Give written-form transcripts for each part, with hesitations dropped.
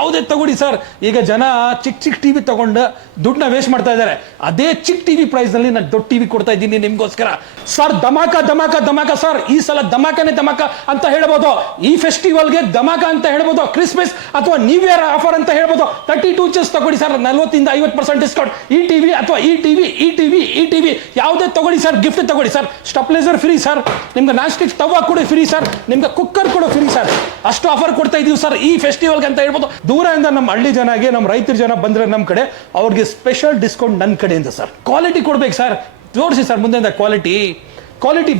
ಯಾವುದೇ ತಗೊಳ್ಳಿ ಸರ್. ಈಗ ಜನ ಚಿಕ್ಕ ಟಿವಿ ತಗೊಂಡು ದುಡ್ಡನ್ನ ವೇಸ್ಟ್ ಮಾಡ್ತಾ ಇದ್ದಾರೆ. ಅದೇ ಚಿಕ್ಕ ಟಿವಿ ಪ್ರೈಸ್ ನಲ್ಲಿ ನಾನು ದೊಡ್ಡ ಟಿವಿ ಕೊಡ್ತಾ ಇದ್ದೀನಿ ನಿಮ್ಗೋಸ್ಕರ ಸರ್. ಧಮಾಕ ಸರ್. ಈ ಸಲ ಧಮಾಕನೇ ಧಮಾಕ ಅಂತ ಹೇಳ್ಬೋದು. ಈ ಫೆಸ್ಟಿವಲ್ಗೆ ಧಮಾಕ ಅಂತ ಹೇಳ್ಬೋದು. ಕ್ರಿಸ್ಮಸ್ ಅಥವಾ ನ್ಯೂ ಇಯರ್ ಆಫರ್ ಅಂತ ಹೇಳ್ಬೋದು. 32 ಇಂಚಸ್ ತಗೊಳ್ಳಿ ಸರ್, 40-50% ಡಿಸ್ಕೌಂಟ್. ಈ ಟಿವಿ ಅಥವಾ ಈ ಟಿವಿ ಯಾವುದೇ ತಗೊಳ್ಳಿ ಸರ್, ಗಿಫ್ಟ್ ತಗೊಳ್ಳಿ ಸರ್. ಸ್ಟೆಪ್ಲೈಸರ್ ಫ್ರೀ ಸರ್, ನಿಮ್ಗೆ ನಾನ್ ಸ್ಟಿಕ್ ತವಾ ಕೂಡ ಫ್ರೀ ಸರ್, ನಿಮ್ಗೆ ಕುಕ್ಕರ್ ಕೂಡ ಫ್ರೀ ಸರ್. ಅಷ್ಟು ಆಫರ್ ಕೊಡ್ತಾ ಇದೀವಿ ಸರ್ ಈ ಫೆಸ್ಟಿವಲ್ಗೆ ಅಂತ ಹೇಳ್ಬೋದು. ದೂರದಿಂದ ನಮ್ಮ ಹಳ್ಳಿ ಜನಗೆ, ನಮ್ಮ ರೈತರ ಜನ ಬಂದ್ರೆ ನಮ್ಮ ಕಡೆ ಅವ್ರಿಗೆ ಸ್ಪೆಷಲ್ ಡಿಸ್ಕೌಂಟ್ ನನ್ನ ಕಡೆಯಿಂದ ಸರ್. ಕ್ವಾಲಿಟಿ ಕೊಡ್ಬೇಕು ಸರ್, ತೋರಿಸಿ ಸರ್ ಮುಂದೆ ಕ್ವಾಲಿಟಿ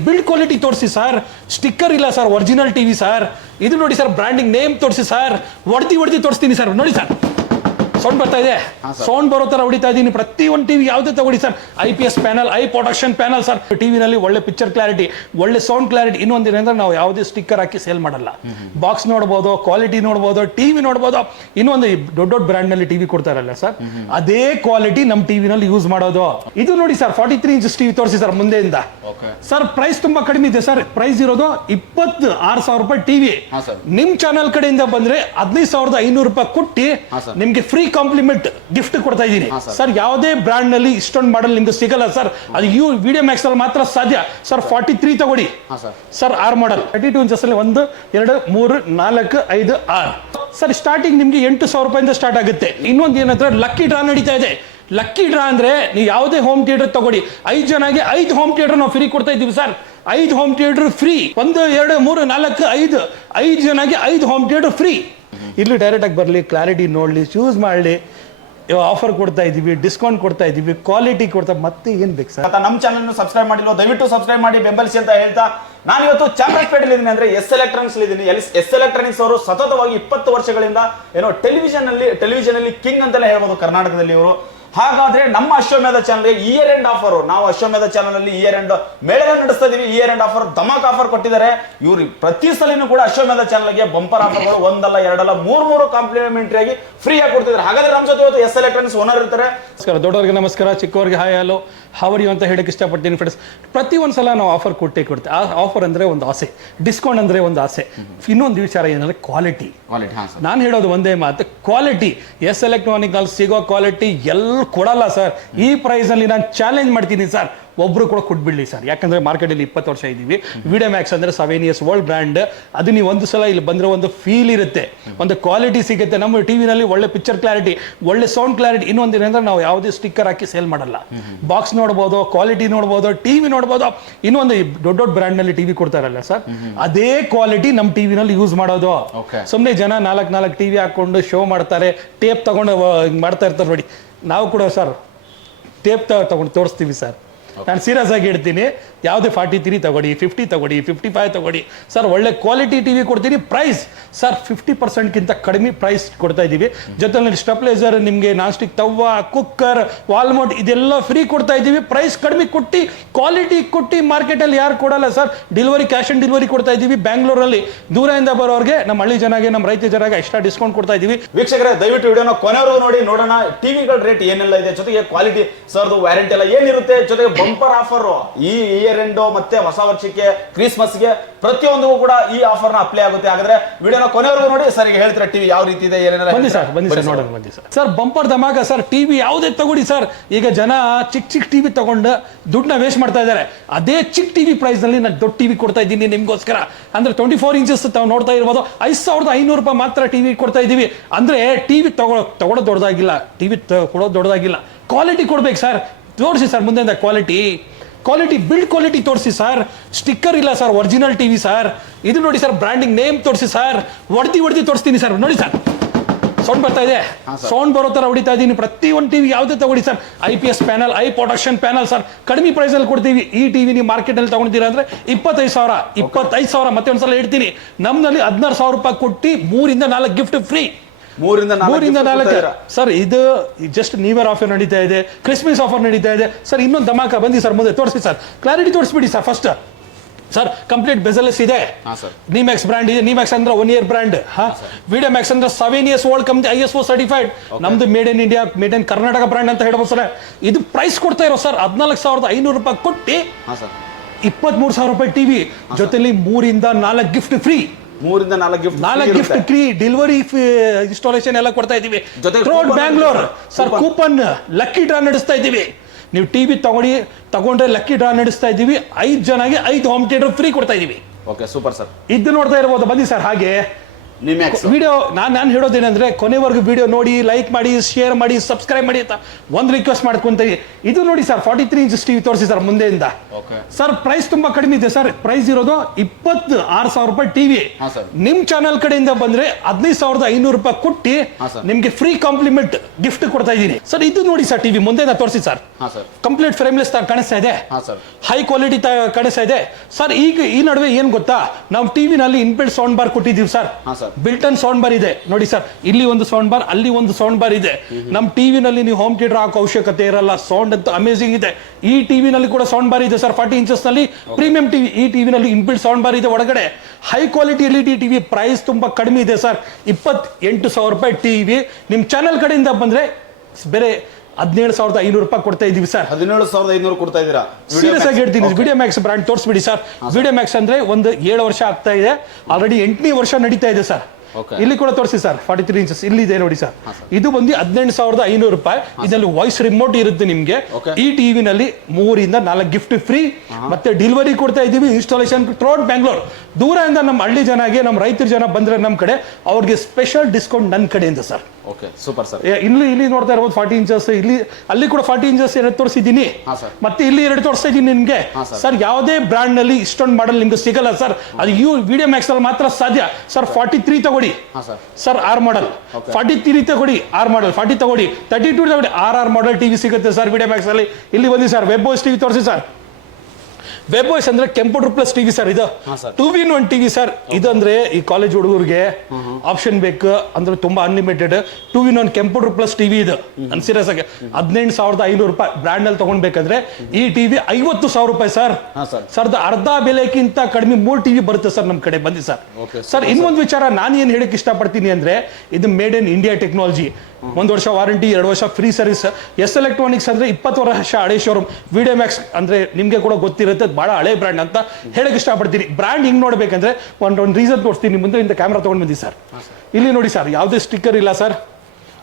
ಬಿಲ್ಡ್ ಕ್ವಾಲಿಟಿ ತೋರಿಸಿ ಸರ್. ಸ್ಟಿಕ್ಕರ್ ಇಲ್ಲ ಸರ್, ಒರಿಜಿನಲ್ ಟಿವಿ ಸರ್. ಇದು ನೋಡಿ ಸರ್, ಬ್ರ್ಯಾಂಡಿಂಗ್ ನೇಮ್ ತೋರಿಸಿ ಸರ್. ಹೊಡ್ತಿ ತೋರಿಸ್ತೀನಿ ಸರ್. ನೋಡಿ ಸರ್, ಸೌಂಡ್ ಬರ್ತಾ ಇದೆ, ಸೌಂಡ್ ಬರೋ ತರ ಹೊಡಿತಾ ಇದ್ದೀನಿ. ಪ್ರತಿ ಒಂದು ಟಿವಿ ಯಾವುದೇ ತಗೊಳ್ಳಿ sir, IPS panel, eye protection panel sir. ಟಿವಿನಲ್ಲಿ ಒಳ್ಳೆ ಪಿಕ್ಚರ್ ಕ್ಲಾರಿಟಿ, ಒಳ್ಳೆ ಸೌಂಡ್ ಕ್ಲಾರಿಟಿ. ಇನ್ನೊಂದೇನಂದ್ರೆ ನಾವು ಯಾವುದೇ ಸ್ಟಿಕ್ಕರ್ ಹಾಕಿ ಸೇಲ್ ಮಾಡಲ್ಲ. ಬಾಕ್ಸ್ ನೋಡ್ಬೋದು, ಕ್ವಾಲಿಟಿ ನೋಡ್ಬೋದು, ಟಿವಿ ನೋಡ್ಬೋದು. ಇನ್ನೊಂದು ದೊಡ್ಡ ಬ್ರ್ಯಾಂಡ್ ನಲ್ಲಿ ಟಿವಿ ಕೊಡ್ತಾರಲ್ಲ ಸರ್, ಅದೇ ಕ್ವಾಲಿಟಿ ನಮ್ಮ ಟಿವಿನಲ್ಲಿ ಯೂಸ್ ಮಾಡೋದು. ಇದು ನೋಡಿ ಸರ್, 43 ಇಂಚಸ್ ಟಿವಿ ತೋರಿಸಿ ಸರ್ ಮುಂದೆಯಿಂದ ಸರ್. ಪ್ರೈಸ್ ತುಂಬಾ ಕಡಿಮೆ ಇದೆ ಸರ್. ಪ್ರೈಸ್ ಇರೋದು 26,000 ರೂಪಾಯಿ ಟಿವಿ. ನಿಮ್ ಚಾನಲ್ ಕಡೆಯಿಂದ ಬಂದ್ರೆ 15,500 ರೂಪಾಯಿ ಕೊಟ್ಟು ನಿಮ್ಗೆ ಫ್ರೀ ಕಾಂಪ್ಲಿಮೆಂಟ್ ಗಿಫ್ಟ್ ಕೊಡ್ತಾ ಇದ್ದೀನಿ ಸರ್. ಯಾವುದೇ ಬ್ರ್ಯಾಂಡ್ ನಲ್ಲಿ ಇಷ್ಟೊಂದು ಮಾಡಲ್ ನಿಮ್ಗೆ ಸಿಗಲ್ಲ ಸರ್. ಅದು ವಿಡಿಯೋ ಮ್ಯಾಕ್ಸ್ ಅಲ್ಲಿ ಮಾತ್ರ ಸಾಧ್ಯ ಸರ್. 43 ತಗೊಳ್ಳಿ ಸರ್, 6 ಮಾಡಲ್ 32 ಇಂಚಸ್ ಅಲ್ಲಿ 1, 2, 3, 4, 5, 6 ಸರ್. ಸ್ಟಾರ್ಟಿಂಗ್ ನಿಮ್ಗೆ 8,000 ರೂಪಾಯಿಂದ ಸ್ಟಾರ್ಟ್ ಆಗುತ್ತೆ. ಇನ್ನೊಂದು ಏನಂದ್ರೆ ಲಕ್ಕಿ ಡ್ರಾ ನಡೀತಾ ಇದೆ. ಲಕ್ಕಿ ಡ್ರಾ ಅಂದ್ರೆ ನೀವು ಯಾವುದೇ ಹೋಮ್ ಥಿಯೇಟರ್ ತಗೊಳ್ಳಿ, 5 ಜನಗೆ 5 ಹೋಮ್ ಥಿಯೇಟರ್ ನಾವು ಫ್ರೀ ಕೊಡ್ತಾ ಇದ್ದೀವಿ sir. 5 home theatre free. 1, 2, 3, 4, 5 ಜನಗೆ 5 home theatre free. ಇಲ್ಲಿ ಡೈರೆಕ್ಟ್ ಆಗಿ ಬರಲಿ, ಕ್ಲಾರಿಟಿ ನೋಡಲಿ, ಚೂಸ್ ಮಾಡಲಿ. ಆಫರ್ ಕೊಡ್ತಾ ಇದೀವಿ, ಡಿಸ್ಕೌಂಟ್ ಕೊಡ್ತಾ ಇದೀವಿ, ಕ್ವಾಲಿಟಿ ಕೊಡ್ತಾ, ಮತ್ತೆ ಏನ್ ಬೇಕು ಸರ್. ನಮ್ಮ ಚಾನಲ್ ಸಬ್ಸ್ಕ್ರೈಬ್ ಮಾಡಿಲ್ಲ, ದಯವಿಟ್ಟು ಸಬ್ಸ್ಕ್ರೈಬ್ ಮಾಡಿ ಬೆಂಬಲಿಸಿ ಅಂತ ಹೇಳ್ತಾ ನಾನು ಇವತ್ತು ಚಾಮರಾಜಪೇಟೆಯಲ್ಲಿ ಇದ್ದೀನಿ. ಅಂದ್ರೆ ಎಸ್ ಎಲೆಕ್ಟ್ರಾನಿಕ್ಸ್ ಇದ್ದೀನಿ. ಎಸ್ ಎಲೆಕ್ಟ್ರಾನಿಕ್ಸ್ ಅವರು ಸತತವಾಗಿ 20 ವರ್ಷಗಳಿಂದ ಏನೋ ಟೆಲಿವಿಷನ್ ಅಲ್ಲಿ ಕಿಂಗ್ ಅಂತಾನೆ ಹೇಳ್ಬೋದು ಕರ್ನಾಟಕದಲ್ಲಿ ಇವರು. ಹಾಗಾದ್ರೆ ನಮ್ಮ ಅಶ್ವಮೇಧ ಚಾನಲ್ ಇಯರ್ ಎಂಡ್ ಆಫರ್, ನಾವು ಅಶ್ವಮೇಧ ಚಾನಲ್ ಅಲ್ಲಿ ಇಯರ್ ಎಂಡ್ ಮೇಳ ನಡೆಸ್ತಾ ಇದೀವಿ. ಇಯರ್ ಎಂಡ್ ಆಫರ್ ಧಮಾಕ್ ಆಫರ್ ಕೊಟ್ಟಿದ್ದಾರೆ ಇವರು. ಪ್ರತಿ ಸಲಿನೂ ಕೂಡ ಅಶ್ವಮೇಧ ಚಾನಲ್ಗೆ ಬಂಪರ್ ಆಫರ್ಗಳು 1 ಅಲ್ಲ 2 ಅಲ್ಲ 3 ಕಾಂಪ್ಲಿಮೆಂಟರಿ ಆಗಿ ಫ್ರೀ ಆಗಿ ಕೊಡ್ತಿದ್ದಾರೆ. ಹಾಗಾದ್ರೆ ನಮ್ಮ ಜೊತೆ ಇವತ್ತು ಎಸ್ ಎಲೆಕ್ಟ್ರಾನಿಕ್ಸ್ ಓನರ್ ಇರ್ತಾರೆ. ನಮಸ್ಕಾರ, ದೊಡ್ಡವರಿಗೆ ನಮಸ್ಕಾರ, ಚಿಕ್ಕವರಿಗೆ ಹಾಯ್ ಹಲೋ ಹವರ್ ಯು ಅಂತ ಹೇಳಕ್ಕೆ ಇಷ್ಟಪಡ್ತೀನಿ ಫ್ರೆಂಡ್ಸ್. ಪ್ರತಿ ಒಂದ್ಸಲ ನಾವು ಆಫರ್ ಕೊಡ್ತೇವೆ. ಆ ಆಫರ್ ಅಂದ್ರೆ ಒಂದು ಆಸೆ, ಡಿಸ್ಕೌಂಟ್ ಅಂದ್ರೆ ಒಂದು ಆಸೆ. ಇನ್ನೊಂದು ವಿಚಾರ ಏನಂದ್ರೆ ಕ್ವಾಲಿಟಿ. ನಾನು ಹೇಳೋದು ಒಂದೇ ಮಾತು, ಕ್ವಾಲಿಟಿ. ಎಸ್ ಎಲೆಕ್ಟ್ರಾನಿಕ್ ಅಲ್ಲಿ ಸಿಗೋ ಕ್ವಾಲಿಟಿ ಎಲ್ಲ ಕೊಡಲ್ಲ ಸರ್. ಈ ಪ್ರೈಸ್ ಅಲ್ಲಿ ನಾನು ಚಾಲೆಂಜ್ ಮಾಡ್ತೀನಿ ಸರ್, ಒಬ್ರು ಕೂಡ ಕೊಟ್ಬಿಡ್ಲಿ ಸರ್. ಯಾಕಂದ್ರೆ ಮಾರ್ಕೆಟ್ ಅಲ್ಲಿ 20 ವರ್ಷ ಇದ್ದೀವಿ. ವಿಡಿಯೋ ಮ್ಯಾಕ್ಸ್ ಅಂದ್ರೆ 7 ಇಯರ್ಸ್ ವರ್ಲ್ಡ್ ಬ್ರ್ಯಾಂಡ್. ಅದು ನೀವು ಒಂದು ಸಲ ಇಲ್ಲಿ ಬಂದ್ರೆ ಒಂದು ಫೀಲ್ ಇರುತ್ತೆ, ಒಂದು ಕ್ವಾಲಿಟಿ ಸಿಗುತ್ತೆ. ನಮ್ಮ ಟಿವಿನಲ್ಲಿ ಒಳ್ಳೆ ಪಿಕ್ಚರ್ ಕ್ಲಾರಿಟಿ, ಒಳ್ಳೆ ಸೌಂಡ್ ಕ್ಲಾರಿಟಿ. ಇನ್ನೊಂದು ಏನಂದ್ರೆ ನಾವು ಯಾವುದೇ ಸ್ಟಿಕ್ಕರ್ ಹಾಕಿ ಸೇಲ್ ಮಾಡಲ್ಲ. ಬಾಕ್ಸ್ ನೋಡ್ಬೋದು, ಕ್ವಾಲಿಟಿ ನೋಡ್ಬೋದು, ಟಿವಿ ನೋಡ್ಬೋದು. ಇನ್ನೊಂದು ದೊಡ್ಡ ಬ್ರ್ಯಾಂಡ್ ನಲ್ಲಿ ಟಿವಿ ಕೊಡ್ತಾರಲ್ಲ ಸರ್, ಅದೇ ಕ್ವಾಲಿಟಿ ನಮ್ಮ ಟಿವಿನಲ್ಲಿ ಯೂಸ್ ಮಾಡೋದು. ಸುಮ್ಮನೆ ಜನ 4 ಟಿವಿ ಹಾಕೊಂಡು ಶೋ ಮಾಡ್ತಾರೆ, ಟೇಪ್ ತಗೊಂಡು ಮಾಡ್ತಾ ಇರ್ತಾರೆ ನೋಡಿ. ನಾವು ಕೂಡ ಸರ್ ಟೇಪ್ ತಗೊಂಡು ತೋರಿಸ್ತೀವಿ ಸರ್. ನಾನು ಸೀರಿಯಸ್ ಆಗಿ ಹೇಳ್ತೀನಿ, ಯಾವುದೇ 43 ತಗೊಳ್ಳಿ, 50 ತಗೊಳ್ಳಿ, 55 ತಗೊಳ್ಳಿ ಸರ್. ಒಳ್ಳೆ ಕ್ವಾಲಿಟಿ ಟಿವಿ ಕೊಡ್ತೀನಿ. ಪ್ರೈಸ್ ಸರ್ 50%ಗಿಂತ ಕಡಿಮೆ ಪ್ರೈಸ್ ಕೊಡ್ತಾ ಇದ್ದೀವಿ. ಜೊತೆಯಲ್ಲಿ ಸ್ಟೆಪ್ಲೈಸರ್, ನಿಮಗೆ ನಾನ್ ಸ್ಟಿಕ್ ತವಾ, ಕುಕ್ಕರ್, ವಾಲ್ಮೋಟ್ ಇದೆಲ್ಲ ಫ್ರೀ ಕೊಡ್ತಾ ಇದ್ದೀವಿ. ಪ್ರೈಸ್ ಕಡಿಮೆ ಕೊಟ್ಟು ಕ್ವಾಲಿಟಿ ಕೊಟ್ಟು ಮಾರ್ಕೆಟಲ್ಲಿ ಯಾರು ಕೊಡಲ್ಲ sir. Delivery, cash on delivery ಕೊಡ್ತಾ ಇದ್ದೀವಿ. ಬ್ಯಾಂಗ್ಳೂರಲ್ಲಿ ದೂರದಿಂದ ಬರೋರಿಗೆ, ನಮ್ಮ ಹಳ್ಳಿ ಜನಗೆ, ನಮ್ಮ ರೈತ ಜನಗೆ ಎಕ್ಸ್ಟ್ರಾ ಡಿಸ್ಕೌಂಟ್ ಕೊಡ್ತಾ ಇದ್ದೀವಿ. ವೀಕ್ಷಕರೇ, ದಯವಿಟ್ಟು ವಿಡಿಯೋನ ಕೊನೆವರೆಗೂ ನೋಡಿ, ನೋಡೋಣ ಟಿವಿಗಳ ರೇಟ್ ಏನೆಲ್ಲ ಇದೆ, ಜೊತೆಗೆ ಕ್ವಾಲಿಟಿ ಸರ್ದು ವ್ಯಾರಂಟಿ ಎಲ್ಲ ಏನಿರುತ್ತೆ, ಜೊತೆಗೆ ಬಂಪರ್ ಆಫರ್ ಈ ಇಯರ್ ಎಂಡ್ ಮತ್ತೆ ಹೊಸ ವರ್ಷಕ್ಕೆ, ಕ್ರಿಸ್ಮಸ್ಗೆ ಪ್ರತಿಯೊಂದಿಗೂ ಕೂಡ ಈ ಆಫರ್ ನ ಅಪ್ಲೈ ಆಗುತ್ತೆ. ಹಾಗಾದ್ರೆ ವಿಡಿಯೋನ ಕೊನೆವರೆಗೂ ನೋಡಿ. ಸರ್ ಈಗ ಹೇಳ್ತಾರೆ ಟಿವಿ ಯಾವ ರೀತಿ ಇದೆ, ಏನೆಲ್ಲ ಬನ್ನಿ ಸರ್ ನೋಡೋಣ. ಬನ್ನಿ sir, bumper dhamaka sir. TV ಯಾವುದೇ ತಗೊಳ್ಳಿ ಸರ್. ಈಗ ಜನ ಚಿಕ್ಕ ಟಿವಿ ತಗೊಂಡು ದುಡ್ಡನ್ನ ವೇಸ್ಟ್ ಮಾಡ್ತಾ ಇದ್ದಾರೆ. ಅದೇ ಚಿಕ್ಕ ಟಿವಿ ಪ್ರೈಸ್ ನಲ್ಲಿ ನಾನು ದೊಡ್ಡ ಟಿವಿ ಕೊಡ್ತಾ ಇದ್ದೀನಿ ನಿಮ್ಗೋಸ್ಕರ. ಅಂದ್ರೆ 24 ಇಂಚಸ್ ತಾವು ನೋಡ್ತಾ ಇರ್ಬೋದು. 5,500 ರೂಪಾಯಿ ಮಾತ್ರ ಟಿವಿ ಕೊಡ್ತಾ ಇದೀವಿ. ಅಂದ್ರೆ ಟಿವಿ ತಗೊಳ್ಳೋದು ದೊಡ್ಡದಾಗಿಲ್ಲ, ಟಿವಿ ಕೊಡೋದು ದೊಡ್ಡದಾಗಿಲ್ಲ. ಕ್ವಾಲಿಟಿ ಕೊಡ್ಬೇಕು ಸರ್. ತೋರಿಸಿ ಸರ್ ಮುಂದೆ ಕ್ವಾಲಿಟಿ ಬಿಲ್ಡ್ ಕ್ವಾಲಿಟಿ ತೋರಿಸಿ ಸರ್. ಸ್ಟಿಕ್ಕರ್ ಇಲ್ಲ ಸರ್, ಒರಿಜಿನಲ್ ಟಿವಿ ಸರ್. ಇದು ನೋಡಿ ಸರ್, ಬ್ರ್ಯಾಂಡಿಂಗ್ ನೇಮ್ ತೋರಿಸಿ ಸರ್. ಹೊಡ್ತಿ ತೋರಿಸ್ತೀನಿ ಸರ್. ನೋಡಿ ಸರ್, ಸೌಂಡ್ ಬರ್ತಾ ಇದೆ, ಸೌಂಡ್ ಬರೋ ತರ ಹೊಡಿತಾ ಇದ್ದೀನಿ. ಪ್ರತಿ ಒಂದು ಟಿವಿ ಯಾವುದೇ ತಗೊಳ್ಳಿ sir, IPS panel, eye protection panel sir. ಕಡಿಮೆ ಪ್ರೈಸ್ ಅಲ್ಲಿ ಕೊಡ್ತೀವಿ. ಈ ಟಿವಿ ನೀವು ಮಾರ್ಕೆಟ್ ಅಲ್ಲಿ ತಗೊಂಡಿದ್ದೀರಾ ಅಂದ್ರೆ 25,000. ಮತ್ತೆ ಒಂದ್ಸಲ ಹೇಳ್ತೀನಿ, ನಮ್ನಲ್ಲಿ 16,000 ರೂಪಾಯಿ ಕೊಟ್ಟು 3-4 ಗಿಫ್ಟ್ ಫ್ರೀ. 3-4 ಸರ್. ಇದು ಜಸ್ಟ್ ನ್ಯೂ ಇಯರ್ ಆಫರ್ ನಡೀತಾ ಇದೆ, ಕ್ರಿಸ್ಮಸ್ ಆಫರ್ ನಡೀತಾ ಇದೆ ಸರ್. ಇನ್ನೊಂದು ಧಮಾಕ ಬಂದಿ ಸರ್, ಮುಂದೆ ತೋರಿಸಿ ಸರ್. ಕ್ಲಾರಿಟಿ ತೋರಿಸ್ಬಿಡಿ sir first sir. Complete bezelless ಇದೆ. ನಿಮ್ಯಾಕ್ಸ್ ಬ್ರ್ಯಾಂಡ್ ಇದೆ. ನಿಮ್ಯಾಕ್ಸ್ ಅಂದ್ರೆ 1 ಇಯರ್ ಬ್ರ್ಯಾಂಡ್. ವಿಡಿಯೋ ಮ್ಯಾಕ್ಸ್ ಅಂದ್ರೆ 7 years old company, ISO certified. ನಮ್ದು made in India, made in Karnataka brand ಅಂತ ಹೇಳ್ಬೋದು ಸರ್. ಇದು ಪ್ರೈಸ್ ಕೊಡ್ತಾ ಇರೋ ಸರ್ 14,500 ರೂಪಾಯಿ ಕೊಟ್ಟು 23,000 ರೂಪಾಯಿ ಟಿವಿ, ಜೊತೆಲಿ 3-4 ಗಿಫ್ಟ್ ಫ್ರೀ. 3 ಇಂದ 4 gift 4 gift free, delivery installation ಎಲ್ಲ ಕೊಡ್ತಾ ಇದೀವಿ. ಜೊತೆಗೆ ಥ್ರೋಟ್ coupon ಬ್ಯಾಂಗ್ಳೂರ್ ಇದೆ ಸರ್, ಕೂಪನ್ ಲಕ್ಕಿ ಡ್ರಾ ನಡೆಸ್ತಾ ಇದ್ದೀವಿ. ನೀವು ಟಿವಿ ತಗೊಂಡ್ರೆ ಲಕ್ಕಿ ಡ್ರಾ ನಡೆಸ್ತಾ ಇದ್ದೀವಿ. 5 ಜನಗೆ 5 ಹೋಮ್ ಥಿಯೇಟರ್ ಫ್ರೀ ಕೊಡ್ತಾ ಇದೀವಿ. Okay super sir. ಇದು ನೋಡ್ತಾ ಇರ್ಬೋದು, ಬನ್ನಿ ಸರ್. ಹಾಗೆ ನಿಮ್ಯಾಕ್ಸ್ ವಿಡಿಯೋ ನಾನು ಹೇಳೋದೇನೆಂದ್ರೆ ಕೊನೆವರೆಗೂ ವಿಡಿಯೋ ನೋಡಿ, ಲೈಕ್ ಮಾಡಿ, ಶೇರ್ ಮಾಡಿ, ಸಬ್ಸ್ಕ್ರೈಬ್ ಮಾಡಿ ಅಂತ ಒಂದು ರಿಕ್ವೆಸ್ಟ್ ಮಾಡ್ಕೊಂತೀವಿ. ಇದು ನೋಡಿ ಸರ್, 43 ಇಂಚಸ್ ಟಿವಿ ತೋರಿಸಿ ಸರ್ ಮುಂದೆಯಿಂದ. ಸರ್ ಪ್ರೈಸ್ ತುಂಬಾ ಕಡಿಮೆ ಇದೆ ಸರ್. ಪ್ರೈಸ್ ಇರೋದು 26,000 ರೂಪಾಯಿ ಟಿವಿ. ನಿಮ್ ಚಾನಲ್ ಕಡೆಯಿಂದ ಬಂದ್ರೆ 15,500 ರೂಪಾಯಿ ಕೊಟ್ಟು ನಿಮ್ಗೆ ಫ್ರೀ ಕಾಂಪ್ಲಿಮೆಂಟ್ ಗಿಫ್ಟ್ ಕೊಡ್ತಾ ಇದ್ದೀನಿ ಸರ್. ಇದು ನೋಡಿ ಸರ್, ಟಿವಿ ಮುಂದೆಯಿಂದ ತೋರಿಸಿ ಸರ್. ಕಂಪ್ಲೀಟ್ ಫ್ರೇಮ್ಲೆಸ್ ಕಾಣಿಸ್ತಾ ಇದೆ, ಹೈ ಕ್ವಾಲಿಟಿ ಕಾಣಿಸ್ತಾ ಇದೆ ಸರ್. ಈಗ ಈ ನಡುವೆ ಏನ್ ಗೊತ್ತಾ, ನಾವು ಟಿವಿನಲ್ಲಿ ಇನ್ಬಿಲ್ಟ್ ಸೌಂಡ್ ಬಾರ್ ಕೊಟ್ಟಿದ್ದೀವಿ ಸರ್. ಬಿಲ್ಟನ್ ಸೌಂಡ್ ಬಾರ್ ಇದೆ ನೋಡಿ ಸರ್. ಇಲ್ಲಿ ಒಂದು ಸೌಂಡ್ ಬಾರ್, ಅಲ್ಲಿ ಒಂದು ಸೌಂಡ್ ಬಾರ್ ಇದೆ. ನಮ್ಮ ಟಿವಿನಲ್ಲಿ ನೀವು ಹೋಮ್ ಥಿಯೇಟರ್ ಹಾಕೋ ಅವಶ್ಯಕತೆ ಇರಲ್ಲ. ಸೌಂಡ್ ಅಂತ ಅಮೇಸಿಂಗ್ ಇದೆ. ಈ ಟಿವಿನಲ್ಲಿ ಕೂಡ ಸೌಂಡ್ ಬಾರ್ ಇದೆ ಸರ್. 40 ಇಂಚಸ್ ನಲ್ಲಿ ಪ್ರೀಮಿಯಂ ಟಿವಿ. ಈ ಟಿವಿನಲ್ಲಿ ಇನ್ಬಿಲ್ಟ್ ಸೌಂಡ್ ಬಾರ್ ಇದೆ ಒಳಗಡೆ. High quality LED TV. Price ತುಂಬಾ ಕಡಿಮೆ ಇದೆ ಸರ್. 28,000 ರೂಪಾಯಿ ಟಿವಿ. ನಿಮ್ ಚಾನೆಲ್ ಕಡೆಯಿಂದ ಬಂದ್ರೆ ಬೇರೆ 17,500 ರೂಪಾಯಿ ಕೊಡ್ತಾ ಇದೀವಿ ಸರ್. 17,500 ಕೊಡ್ತಾ ಇದೀರಾ? ಸೀರಿಯಸ್ ಆಗಿ ಹೇಳ್ತೀನಿ. ವಿಡಿಯೋ ಮ್ಯಾಕ್ಸ್ ಬ್ರ್ಯಾಂಡ್ ತೋರಿಸ್ಬಿಡಿ ಸರ್. ವಿಡಿಯೋ ಮ್ಯಾಕ್ಸ್ ಅಂದ್ರೆ ಒಂದು 7 ವರ್ಷ ಆಗ್ತಾ ಇದೆ, ಆಲ್ರೆಡಿ 8ನೇ ವರ್ಷ ನಡೀತಾ ಇದೆ ಸರ್. ಇಲ್ಲಿ ಕೂಡ ತೋರಿಸಿ ಸರ್, 43 ಇಂಚಸ್ ಇಲ್ಲಿ ಇದೆ ನೋಡಿ ಸರ್. ಇದು ಬಂದು 18,500 ರೂಪಾಯಿ. ಇದರಲ್ಲಿ ವಾಯ್ಸ್ ರಿಮೋಟ್ ಇರುತ್ತೆ ನಿಮ್ಗೆ. ಈ ಟಿವಿನಲ್ಲಿ 3 ಇಂದ 4 ಗಿಫ್ಟ್ ಫ್ರೀ, ಮತ್ತೆ ಡೆಲಿವರಿ ಕೊಡ್ತಾ ಇದೀವಿ. Installation throughout Bangalore. ದೂರದಿಂದ ನಮ್ಮ ಹಳ್ಳಿ ಜನಗೆ, ನಮ್ಮ ರೈತರ ಜನ ಬಂದ್ರೆ ನಮ್ಮ ಕಡೆ ಅವ್ರಿಗೆ ಸ್ಪೆಷಲ್ ಡಿಸ್ಕೌಂಟ್ ನನ್ನ ಕಡೆಯಿಂದ ಸರ್. Okay super sir. ಇಲ್ಲಿ ನೋಡ್ತಾ ಇರಬಹುದು 40 ಇಂಚಸ್. ಅಲ್ಲಿ ಕೂಡ 40 ಇಂಚಸ್ 2 ತೋರಿಸಿದ್ದೀನಿ, ಮತ್ತೆ ಇಲ್ಲಿ 2 ತೋರಿಸ್ತಾ ಇದ್ದೀನಿ ನಿಮ್ಗೆ ಸರ್. ಯಾವುದೇ ಬ್ರಾಂಡ್ ನಲ್ಲಿ ಇಷ್ಟೊಂದು ಮಾಡಲ್ ನಿಮ್ಗೆ ಸಿಗಲ್ಲ ಸರ್. ಅದು ವಿಡಿಯೋ ಮ್ಯಾಕ್ಸ್ ಅಲ್ಲಿ ಮಾತ್ರ ಸಾಧ್ಯ ಸರ್. 43 ತಗೊಳ್ಳಿ ಸರ್, ಆರ್ ಮಾಡಲ್. 43 ತಗೊಳ್ಳಿ, ಆರ್ ಮಾಡಲ್. 40 ತಗೊಳ್ಳಿ, 32 ತಗೊಳ್ಳಿ, ಆರ್ ಮಾಡಲ್ ಟಿವಿ ಸಿಗುತ್ತೆ ಸರ್ ವಿಡಿಯೋ ಮ್ಯಾಕ್ಸ್ ಅಲ್ಲಿ. ಇಲ್ಲಿ ಬಂದಿ ಸರ್. ವೆಬ್ ಓಎಸ್ ಟಿವಿ ತೋರಿಸಿ ಸರ್. ವೆಬ್ ವಾಯ್ಸ್ ಅಂದ್ರೆ ಕಂಪ್ಯೂಟರ್ ಪ್ಲಸ್ ಟಿವಿ ಸರ್. ಇದು 2-in-1 ಟಿವಿ ಸರ್. ಇದು ಅಂದ್ರೆ ಈ ಕಾಲೇಜ್ ಹುಡುಗರಿಗೆ ಆಪ್ಷನ್ ಬೇಕು ಅಂದ್ರೆ ತುಂಬಾ unlimited 2-in-1 computer plus TV. ಇದು ನಾನು ಸೀರಿಯಸ್ ಆಗಿ 18,500 ರೂಪಾಯಿ ಬ್ರ್ಯಾಂಡ್ ಅಲ್ಲಿ ತಗೊಂಡ್ಬೇಕಂದ್ರೆ ಈ ಟಿವಿ 50,000 ರೂಪಾಯಿ ಸರ್. ಸರ್ ಅರ್ಧ ಬೆಲೆಗಿಂತ ಕಡಿಮೆ 3 ಟಿವಿ ಬರುತ್ತೆ ಸರ್ ನಮ್ಮ ಕಡೆ. ಬಂದಿ ಸರ್. ಸರ್ ಇನ್ನೊಂದು ವಿಚಾರ ನಾನು ಏನ್ ಹೇಳಕ್ ಇಷ್ಟಪಡ್ತೀನಿ ಅಂದ್ರೆ, ಇದು ಮೇಡ್ ಇನ್ ಇಂಡಿಯಾ ಟೆಕ್ನಾಲಜಿ. 1 ವರ್ಷ ವಾರಂಟಿ, 2 ವರ್ಷ ಫ್ರೀ ಸರ್ವಿಸ್. ಎಸ್ ಎಲೆಕ್ಟ್ರಾನಿಕ್ಸ್ ಅಂದ್ರೆ 20 ವರ್ಷ ಹಳೆ ಶೋರೂಮ್. ವಿಡಿಯೋ ಮ್ಯಾಕ್ಸ್ ಅಂದ್ರೆ ನಿಮ್ಗೆ ಕೂಡ ಗೊತ್ತಿರುತ್ತೆ, ಬಹಳ ಹಳೆ ಬ್ರ್ಯಾಂಡ್ ಅಂತ ಹೇಳಕ್ ಇಷ್ಟಪಡ್ತೀನಿ. ಬ್ರ್ಯಾಂಡ್ ಹಿಂಗ್ ನೋಡ್ಬೇಕಂದ್ರೆ ಒಂದು ರೀಸನ್ ತೋರಿಸ್ತೀನಿ. ಮುಂದೆ ಇಂದ ಕ್ಯಾಮ್ರಾ ತಗೊಂಡ್ ಬಂದಿ ಸರ್. ಇಲ್ಲಿ ನೋಡಿ ಸರ್, ಯಾವುದೇ ಸ್ಟಿಕ್ಕರ್ ಇಲ್ಲ ಸರ್.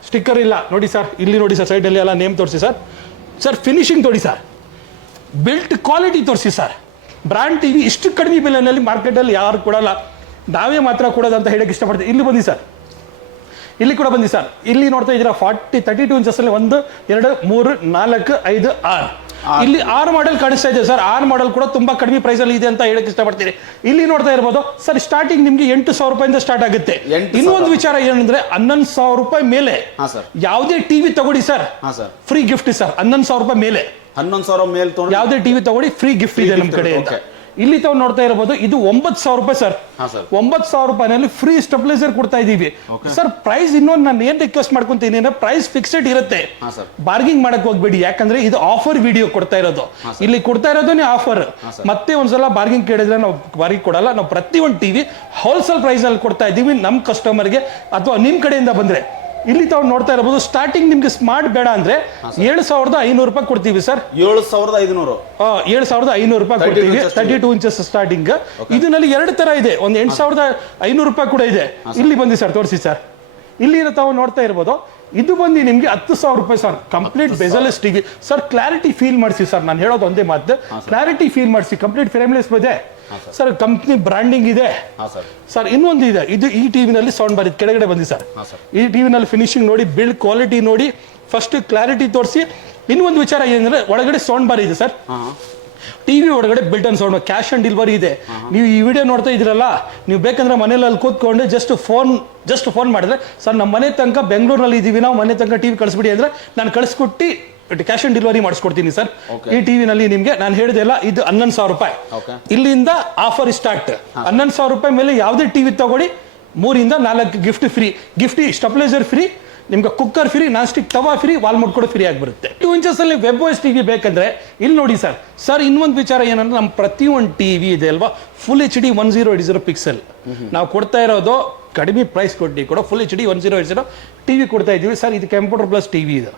ಸ್ಟಿಕ್ಕರ್ ಇಲ್ಲ ನೋಡಿ ಸರ್. ಇಲ್ಲಿ ನೋಡಿ ಸರ್, ಸೈಡ್ ಅಲ್ಲಿ ಎಲ್ಲ ನೇಮ್ ತೋರಿಸಿ ಸರ್. ಸರ್ ಫಿನಿಶಿಂಗ್ ತೋರಿಸಿ ಸರ್. ಬಿಲ್ಟ್ ಕ್ವಾಲಿಟಿ ತೋರಿಸಿ ಸರ್. ಬ್ರ್ಯಾಂಡ್ ಟಿವಿ ಇಷ್ಟು ಕಡಿಮೆ ಬೆಲೆಯಲ್ಲಿ ಮಾರ್ಕೆಟ್ ಅಲ್ಲಿ ಯಾರು ಕೊಡಲ್ಲ, ನಾವೇ ಮಾತ್ರ ಕೊಡೋದು ಅಂತ ಹೇಳಕ್ ಇಷ್ಟಪಡ್ತೀನಿ. ಇಲ್ಲಿ ಬಂದಿ ಸರ್. ಇಲ್ಲಿ ಕೂಡ ಬಂದಿ ಸರ್. ಇಲ್ಲಿ ನೋಡ್ತಾ ಇದ್ದೀರಾ 32 ಇಂಚಸ್ ಅಲ್ಲಿ 1, 2, 3, 4, 5, 6. ಇಲ್ಲಿ 6 ಮಾಡೆಲ್ ಕಾಣಿಸ್ತಾ ಇದೆ ಸರ್. 6 ಮಾಡೆಲ್ ಕೂಡ ತುಂಬಾ ಕಡಿಮೆ ಪ್ರೈಸ್ ಅಲ್ಲಿ ಇದೆ ಅಂತ ಹೇಳಕ್ ಇಷ್ಟಪಡ್ತೀನಿ. ಇಲ್ಲಿ ನೋಡ್ತಾ ಇರ್ಬೋದು ಸರ್, ಸ್ಟಾರ್ಟಿಂಗ್ ನಿಮ್ಗೆ 8,000 ರೂಪಾಯಿಂದ ಸ್ಟಾರ್ಟ್ ಆಗುತ್ತೆ. ಇನ್ನೊಂದು ವಿಚಾರ ಏನಂದ್ರೆ 11,000 ರೂಪಾಯಿ ಮೇಲೆ ಯಾವುದೇ ಟಿವಿ ತಗೊಳ್ಳಿ ಸರ್, ಫ್ರೀ ಗಿಫ್ಟ್ ಸರ್. 11,000 ರೂಪಾಯಿ ಮೇಲೆ 11,000 ಮೇಲೆ ಯಾವುದೇ ಟಿವಿ ತಗೊಳ್ಳಿ ಫ್ರೀ ಗಿಫ್ಟ್ ಇದೆ ನಮ್ಮ ಕಡೆ ಅಂತ. ಇಲ್ಲಿ ತಾವು ನೋಡ್ತಾ ಇರಬಹುದು, ಇದು 9,000 ರೂಪಾಯಿ ಸರ್. 9,000 ರೂಪಾಯಿನಲ್ಲಿ ಫ್ರೀ ಸ್ಟೆಬಿಲೈಸರ್ ಕೊಡ್ತಾ ಇದೀವಿ ಸರ್. ಪ್ರೈಸ್ ಇನ್ನೊಂದು ನಾನು ಏನ್ ರಿಕ್ವೆಸ್ಟ್ ಮಾಡ್ಕೊಂತೀನಿ ಅಂದ್ರೆ, ಪ್ರೈಸ್ ಫಿಕ್ಸ್ಡ್ ಇರುತ್ತೆ, ಬಾರ್ಗಿಂಗ್ ಮಾಡಕ್ ಹೋಗ್ಬೇಡಿ. ಯಾಕಂದ್ರೆ ಇದು ಆಫರ್ ವಿಡಿಯೋ ಕೊಡ್ತಾ ಇರೋದು. ಇಲ್ಲಿ ಕೊಡ್ತಾ ಇರೋದೇ ಆಫರ್. ಮತ್ತೆ ಒಂದ್ಸಲ ಬಾರ್ಗಿಂಗ್ ಕೇಳಿದ್ರೆ ನಾವು ಬಾರ್ಗಿಂಗ್ ಕೊಡಲ್ಲ. ನಾವು ಪ್ರತಿಯೊಂದು ಟಿವಿ ಹೋಲ್ಸೇಲ್ ಪ್ರೈಸ್ ಅಲ್ಲಿ ಕೊಡ್ತಾ ಇದೀವಿ ನಮ್ಮ ಕಸ್ಟಮರ್ಗೆ, ಅಥವಾ ನಿಮ್ ಕಡೆಯಿಂದ ಬಂದ್ರೆ. ಇಲ್ಲಿ ತಾವು ನೋಡ್ತಾ ಇರಬಹುದು, ಸ್ಟಾರ್ಟಿಂಗ್ ನಿಮ್ಗೆ ಸ್ಮಾರ್ಟ್ ಬೇಡ ಅಂದ್ರೆ 7,500 ರೂಪಾಯಿ ಕೊಡ್ತೀವಿ ಸರ್. 7,500 7,500 ರೂಪಾಯಿ ಕೊಡ್ತೀವಿ. 32 ಇಂಚಸ್ ಸ್ಟಾರ್ಟಿಂಗ್. ಇದರಲ್ಲಿ 2 ತರ ಇದೆ, ಒಂದು 8,500 ರೂಪಾಯಿ ಕೂಡ ಇದೆ. ಇಲ್ಲಿ ಬಂದಿ ಸರ್, ತೋರಿಸಿ ಸರ್. ಇಲ್ಲಿ ತಾವು ನೋಡ್ತಾ ಇರ್ಬೋದು, ಇದು ಬಂದು ನಿಮ್ಗೆ 10,000 ರೂಪಾಯಿ sir. Complete bezelless TV sir. Clarity feel ಮಾಡಿಸಿ ಸರ್. ನಾನು ಹೇಳೋದು ಒಂದೇ ಮಾತು, ಕ್ಲಾರಿಟಿ ಫೀಲ್ ಮಾಡಿಸಿ. ಕಂಪ್ಲೀಟ್ ಫ್ರೇಮ್ಲೆಸ್ ಇದೆ ಸರ್. ಕಂಪ್ನಿ ಬ್ರಾಂಡಿಂಗ್ ಇದೆ ಸರ್. ಇನ್ನೊಂದು ಇದೆ, ಇದು ಈ ಟಿವಿನಲ್ಲಿ ಸೌಂಡ್ ಬಾರ್ ಕೆಳಗಡೆ ಬಂದಿ ಸರ್. ಈ ಟಿವಿನಲ್ಲಿ ಫಿನಿಶಿಂಗ್ ನೋಡಿ, ಬಿಲ್ಡ್ ಕ್ವಾಲಿಟಿ ನೋಡಿ, ಫಸ್ಟ್ ಕ್ಲಾರಿಟಿ ತೋರಿಸಿ. ಇನ್ನೊಂದು ವಿಚಾರ ಏನಂದ್ರೆ, ಒಳಗಡೆ ಸೌಂಡ್ ಬಾರ್ ಇದೆ ಸರ್. ಟಿವಿ ಒಳಗಡೆ built an sound, cash on delivery ಇದೆ. ನೀವು ಈ ವಿಡಿಯೋ ನೋಡ್ತಾ ಇದ್ರಲ್ಲ, ನೀವು ಬೇಕಂದ್ರೆ ಮನೇಲಿ ಅಲ್ಲಿ ಕೂತ್ಕೊಂಡು ಜಸ್ಟ್ ಫೋನ್ ಮಾಡಿದ್ರೆ, ಸರ್ ನಮ್ಮ ಮನೆ ತನಕ ಬೆಂಗಳೂರಿನಲ್ಲಿ ಇದೀವಿ, ನಾವು ಮನೆ ತನಕ ಟಿವಿ ಕಳಿಸ್ಬಿಡಿ ಅಂದ್ರೆ ನಾನು ಕಳಿಸ್ಕೊಟ್ಟು ಕ್ಯಾಶ್ ಆನ್ ಡೆಲಿವರಿ ಮಾಡಿಸ್ಕೊಡ್ತೀನಿ ಸರ್. ಈ ಟಿವಿನಲ್ಲಿ ನಿಮ್ಗೆ ನಾನು ಹೇಳಿದೆಲ್ಲ, ಇದು 11,000 ರೂಪಾಯಿ. ಇಲ್ಲಿಂದ ಆಫರ್ ಸ್ಟಾರ್ಟ್. 11,000 ರೂಪಾಯಿ ಮೇಲೆ ಯಾವುದೇ ಟಿವಿ ತಗೊಳ್ಳಿ, 3 ಇಂದ 4 gift free. Gift stabiliser free, ನಿಮ್ಗೆ ಕುಕ್ಕರ್ ಫ್ರೀ, ನಾನ್ ಸ್ಟಿಕ್ ತವಾ ಫ್ರೀ, ವಾಲ್ ಮೌಂಟ್ ಕೂಡ ಫ್ರೀ ಆಗಿ ಬರುತ್ತೆ. 2 ಇಂಚಸ್ ಅಲ್ಲಿ ವೆಬ್ ವಾಯ್ಸ್ ಟಿವಿ ಬೇಕಂದ್ರೆ ಇಲ್ಲಿ ನೋಡಿ ಸರ್. ಸರ್ ಇನ್ನೊಂದು ವಿಚಾರ ಏನಂದ್ರೆ, ನಮ್ಮ ಪ್ರತಿಯೊಂದು ಟಿವಿ ಇದೆ ಅಲ್ವಾ, ಫುಲ್ HD 1080 ಪಿಕ್ಸೆಲ್ ನಾವು ಕೊಡ್ತಾ ಇರೋದು. ಕಡಿಮೆ ಪ್ರೈಸ್ ಕೊಟ್ಟು ಕೂಡ ಫುಲ್ HD 1080 ಟಿವಿ ಕೊಡ್ತಾ ಇದ್ದೀವಿ ಸರ್. ಇದು ಕಂಪ್ಯೂಟರ್ ಪ್ಲಸ್ ಟಿವಿ ಇದು.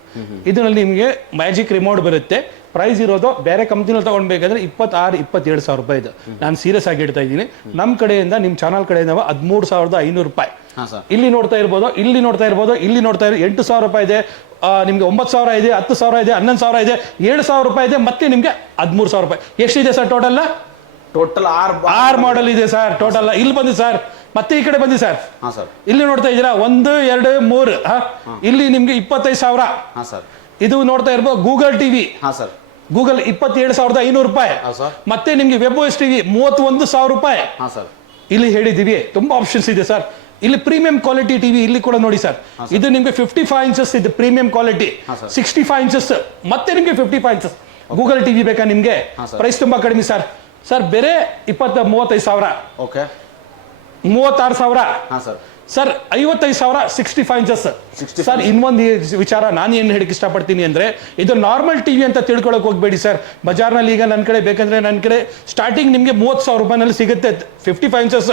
ಇದರಲ್ಲಿ ನಿಮಗೆ ಮ್ಯಾಜಿಕ್ ರಿಮೋಟ್ ಬರುತ್ತೆ. ಪ್ರೈಸ್ ಇರೋದು ಬೇರೆ ಕಂಪ್ನಿನಲ್ಲಿ ತಗೊಳ್ಬೇಕಾದ್ರೆ 26-27 ಸಾವಿರ ರೂಪಾಯಿ ಇದು. ನಾನು ಸೀರಿಯಸ್ ಆಗಿ ಹೇಳ್ತಾ ಇದ್ದೀನಿ. ನಮ್ಮ ಕಡೆಯಿಂದ ನಿಮ್ಮ ಚಾನಲ್ ಕಡೆಯಿಂದ 13,500 ರೂಪಾಯಿ. ಇಲ್ಲಿ ನೋಡ್ತಾ ಇರ್ಬೋದು, ಇಲ್ಲಿ ನೋಡ್ತಾ ಇರ್ಬೋದು, ಇಲ್ಲಿ ನೋಡ್ತಾ ಇರೋ 8,000 ರೂಪಾಯಿ ಇದೆ, ನಿಮ್ಗೆ 9,000 ಇದೆ, 10,000 ಇದೆ, 11,000 ಇದೆ, 7,000 ರೂಪಾಯಿ ಇದೆ, ಮತ್ತೆ ನಿಮ್ಗೆ 13,000 ರೂಪಾಯಿ. ಎಷ್ಟಿದೆ ಸರ್ ಟೋಟಲ್? ಟೋಟಲ್ 6 ಮಾಡೆಲ್ ಇದೆ ಸರ್ ಟೋಟಲ್. ಇಲ್ಲಿ ಬಂದಿ ಸರ್, ಮತ್ತೆ ಈ ಕಡೆ ಬಂದಿ ಸರ್. ಸರ್ ಇಲ್ಲಿ ನೋಡ್ತಾ ಇದ್ದೀರಾ 1, 2, 3. ಇಲ್ಲಿ ನಿಮ್ಗೆ 25,000. ಸರ್ ಇದು ನೋಡ್ತಾ ಇರ್ಬೋದು ಗೂಗಲ್ ಟಿವಿ. ಸರ್ ಗೂಗಲ್ 27,500 ರೂಪಾಯಿ. ಮತ್ತೆ ನಿಮ್ಗೆ WebOS ಟಿವಿ 31,000 ರೂಪಾಯಿ. ಸರ್ ಇಲ್ಲಿ ಹೇಳಿದೀವಿ ತುಂಬಾ ಆಪ್ಷನ್ಸ್ ಇದೆ ಸರ್. ಇಲ್ಲಿ ಪ್ರೀಮಿಯಂ ಕ್ವಾಲಿಟಿ ಟಿವಿ ಇಲ್ಲಿ ಕೂಡ ನೋಡಿ ಸರ್. ಇದು ನಿಮ್ಗೆ 55 ಇಂಚಸ್ ಇದೆ ಪ್ರೀಮಿಯಂ ಕ್ವಾಲಿಟಿ, 65 ಇಂಚಸ್, ಮತ್ತೆ ನಿಮ್ಗೆ 55 ಇಂಚಸ್ ಗೂಗಲ್ ಟಿವಿ ಬೇಕಾ ನಿಮ್ಗೆ? ಪ್ರೈಸ್ ತುಂಬಾ ಕಡಿಮೆ ಸರ್. ಸರ್ ಬೇರೆ 35,000, okay 36,000 sir. Sir 55,000 65 inches. Sir ಇನ್ನೊಂದು ವಿಚಾರ ನಾನು ಏನು ಹೇಳಕ್ಕೆ ಇಷ್ಟಪಡ್ತೀನಿ ಅಂದ್ರೆ, ಇದು ನಾರ್ಮಲ್ ಟಿವಿ ಅಂತ ತಿಳ್ಕೊಳಕ್ ಹೋಗ್ಬೇಡಿ ಸರ್. ಬಜಾರ್ನಲ್ಲಿ ಈಗ ನನ್ನ ಕಡೆ ಬೇಕಂದ್ರೆ ನನ್ನ ಕಡೆ ಸ್ಟಾರ್ಟಿಂಗ್ ನಿಮ್ಗೆ 30,000 ರೂಪಾಯಿನಲ್ಲಿ ಸಿಗುತ್ತೆ 55 ಇಂಚಸ್.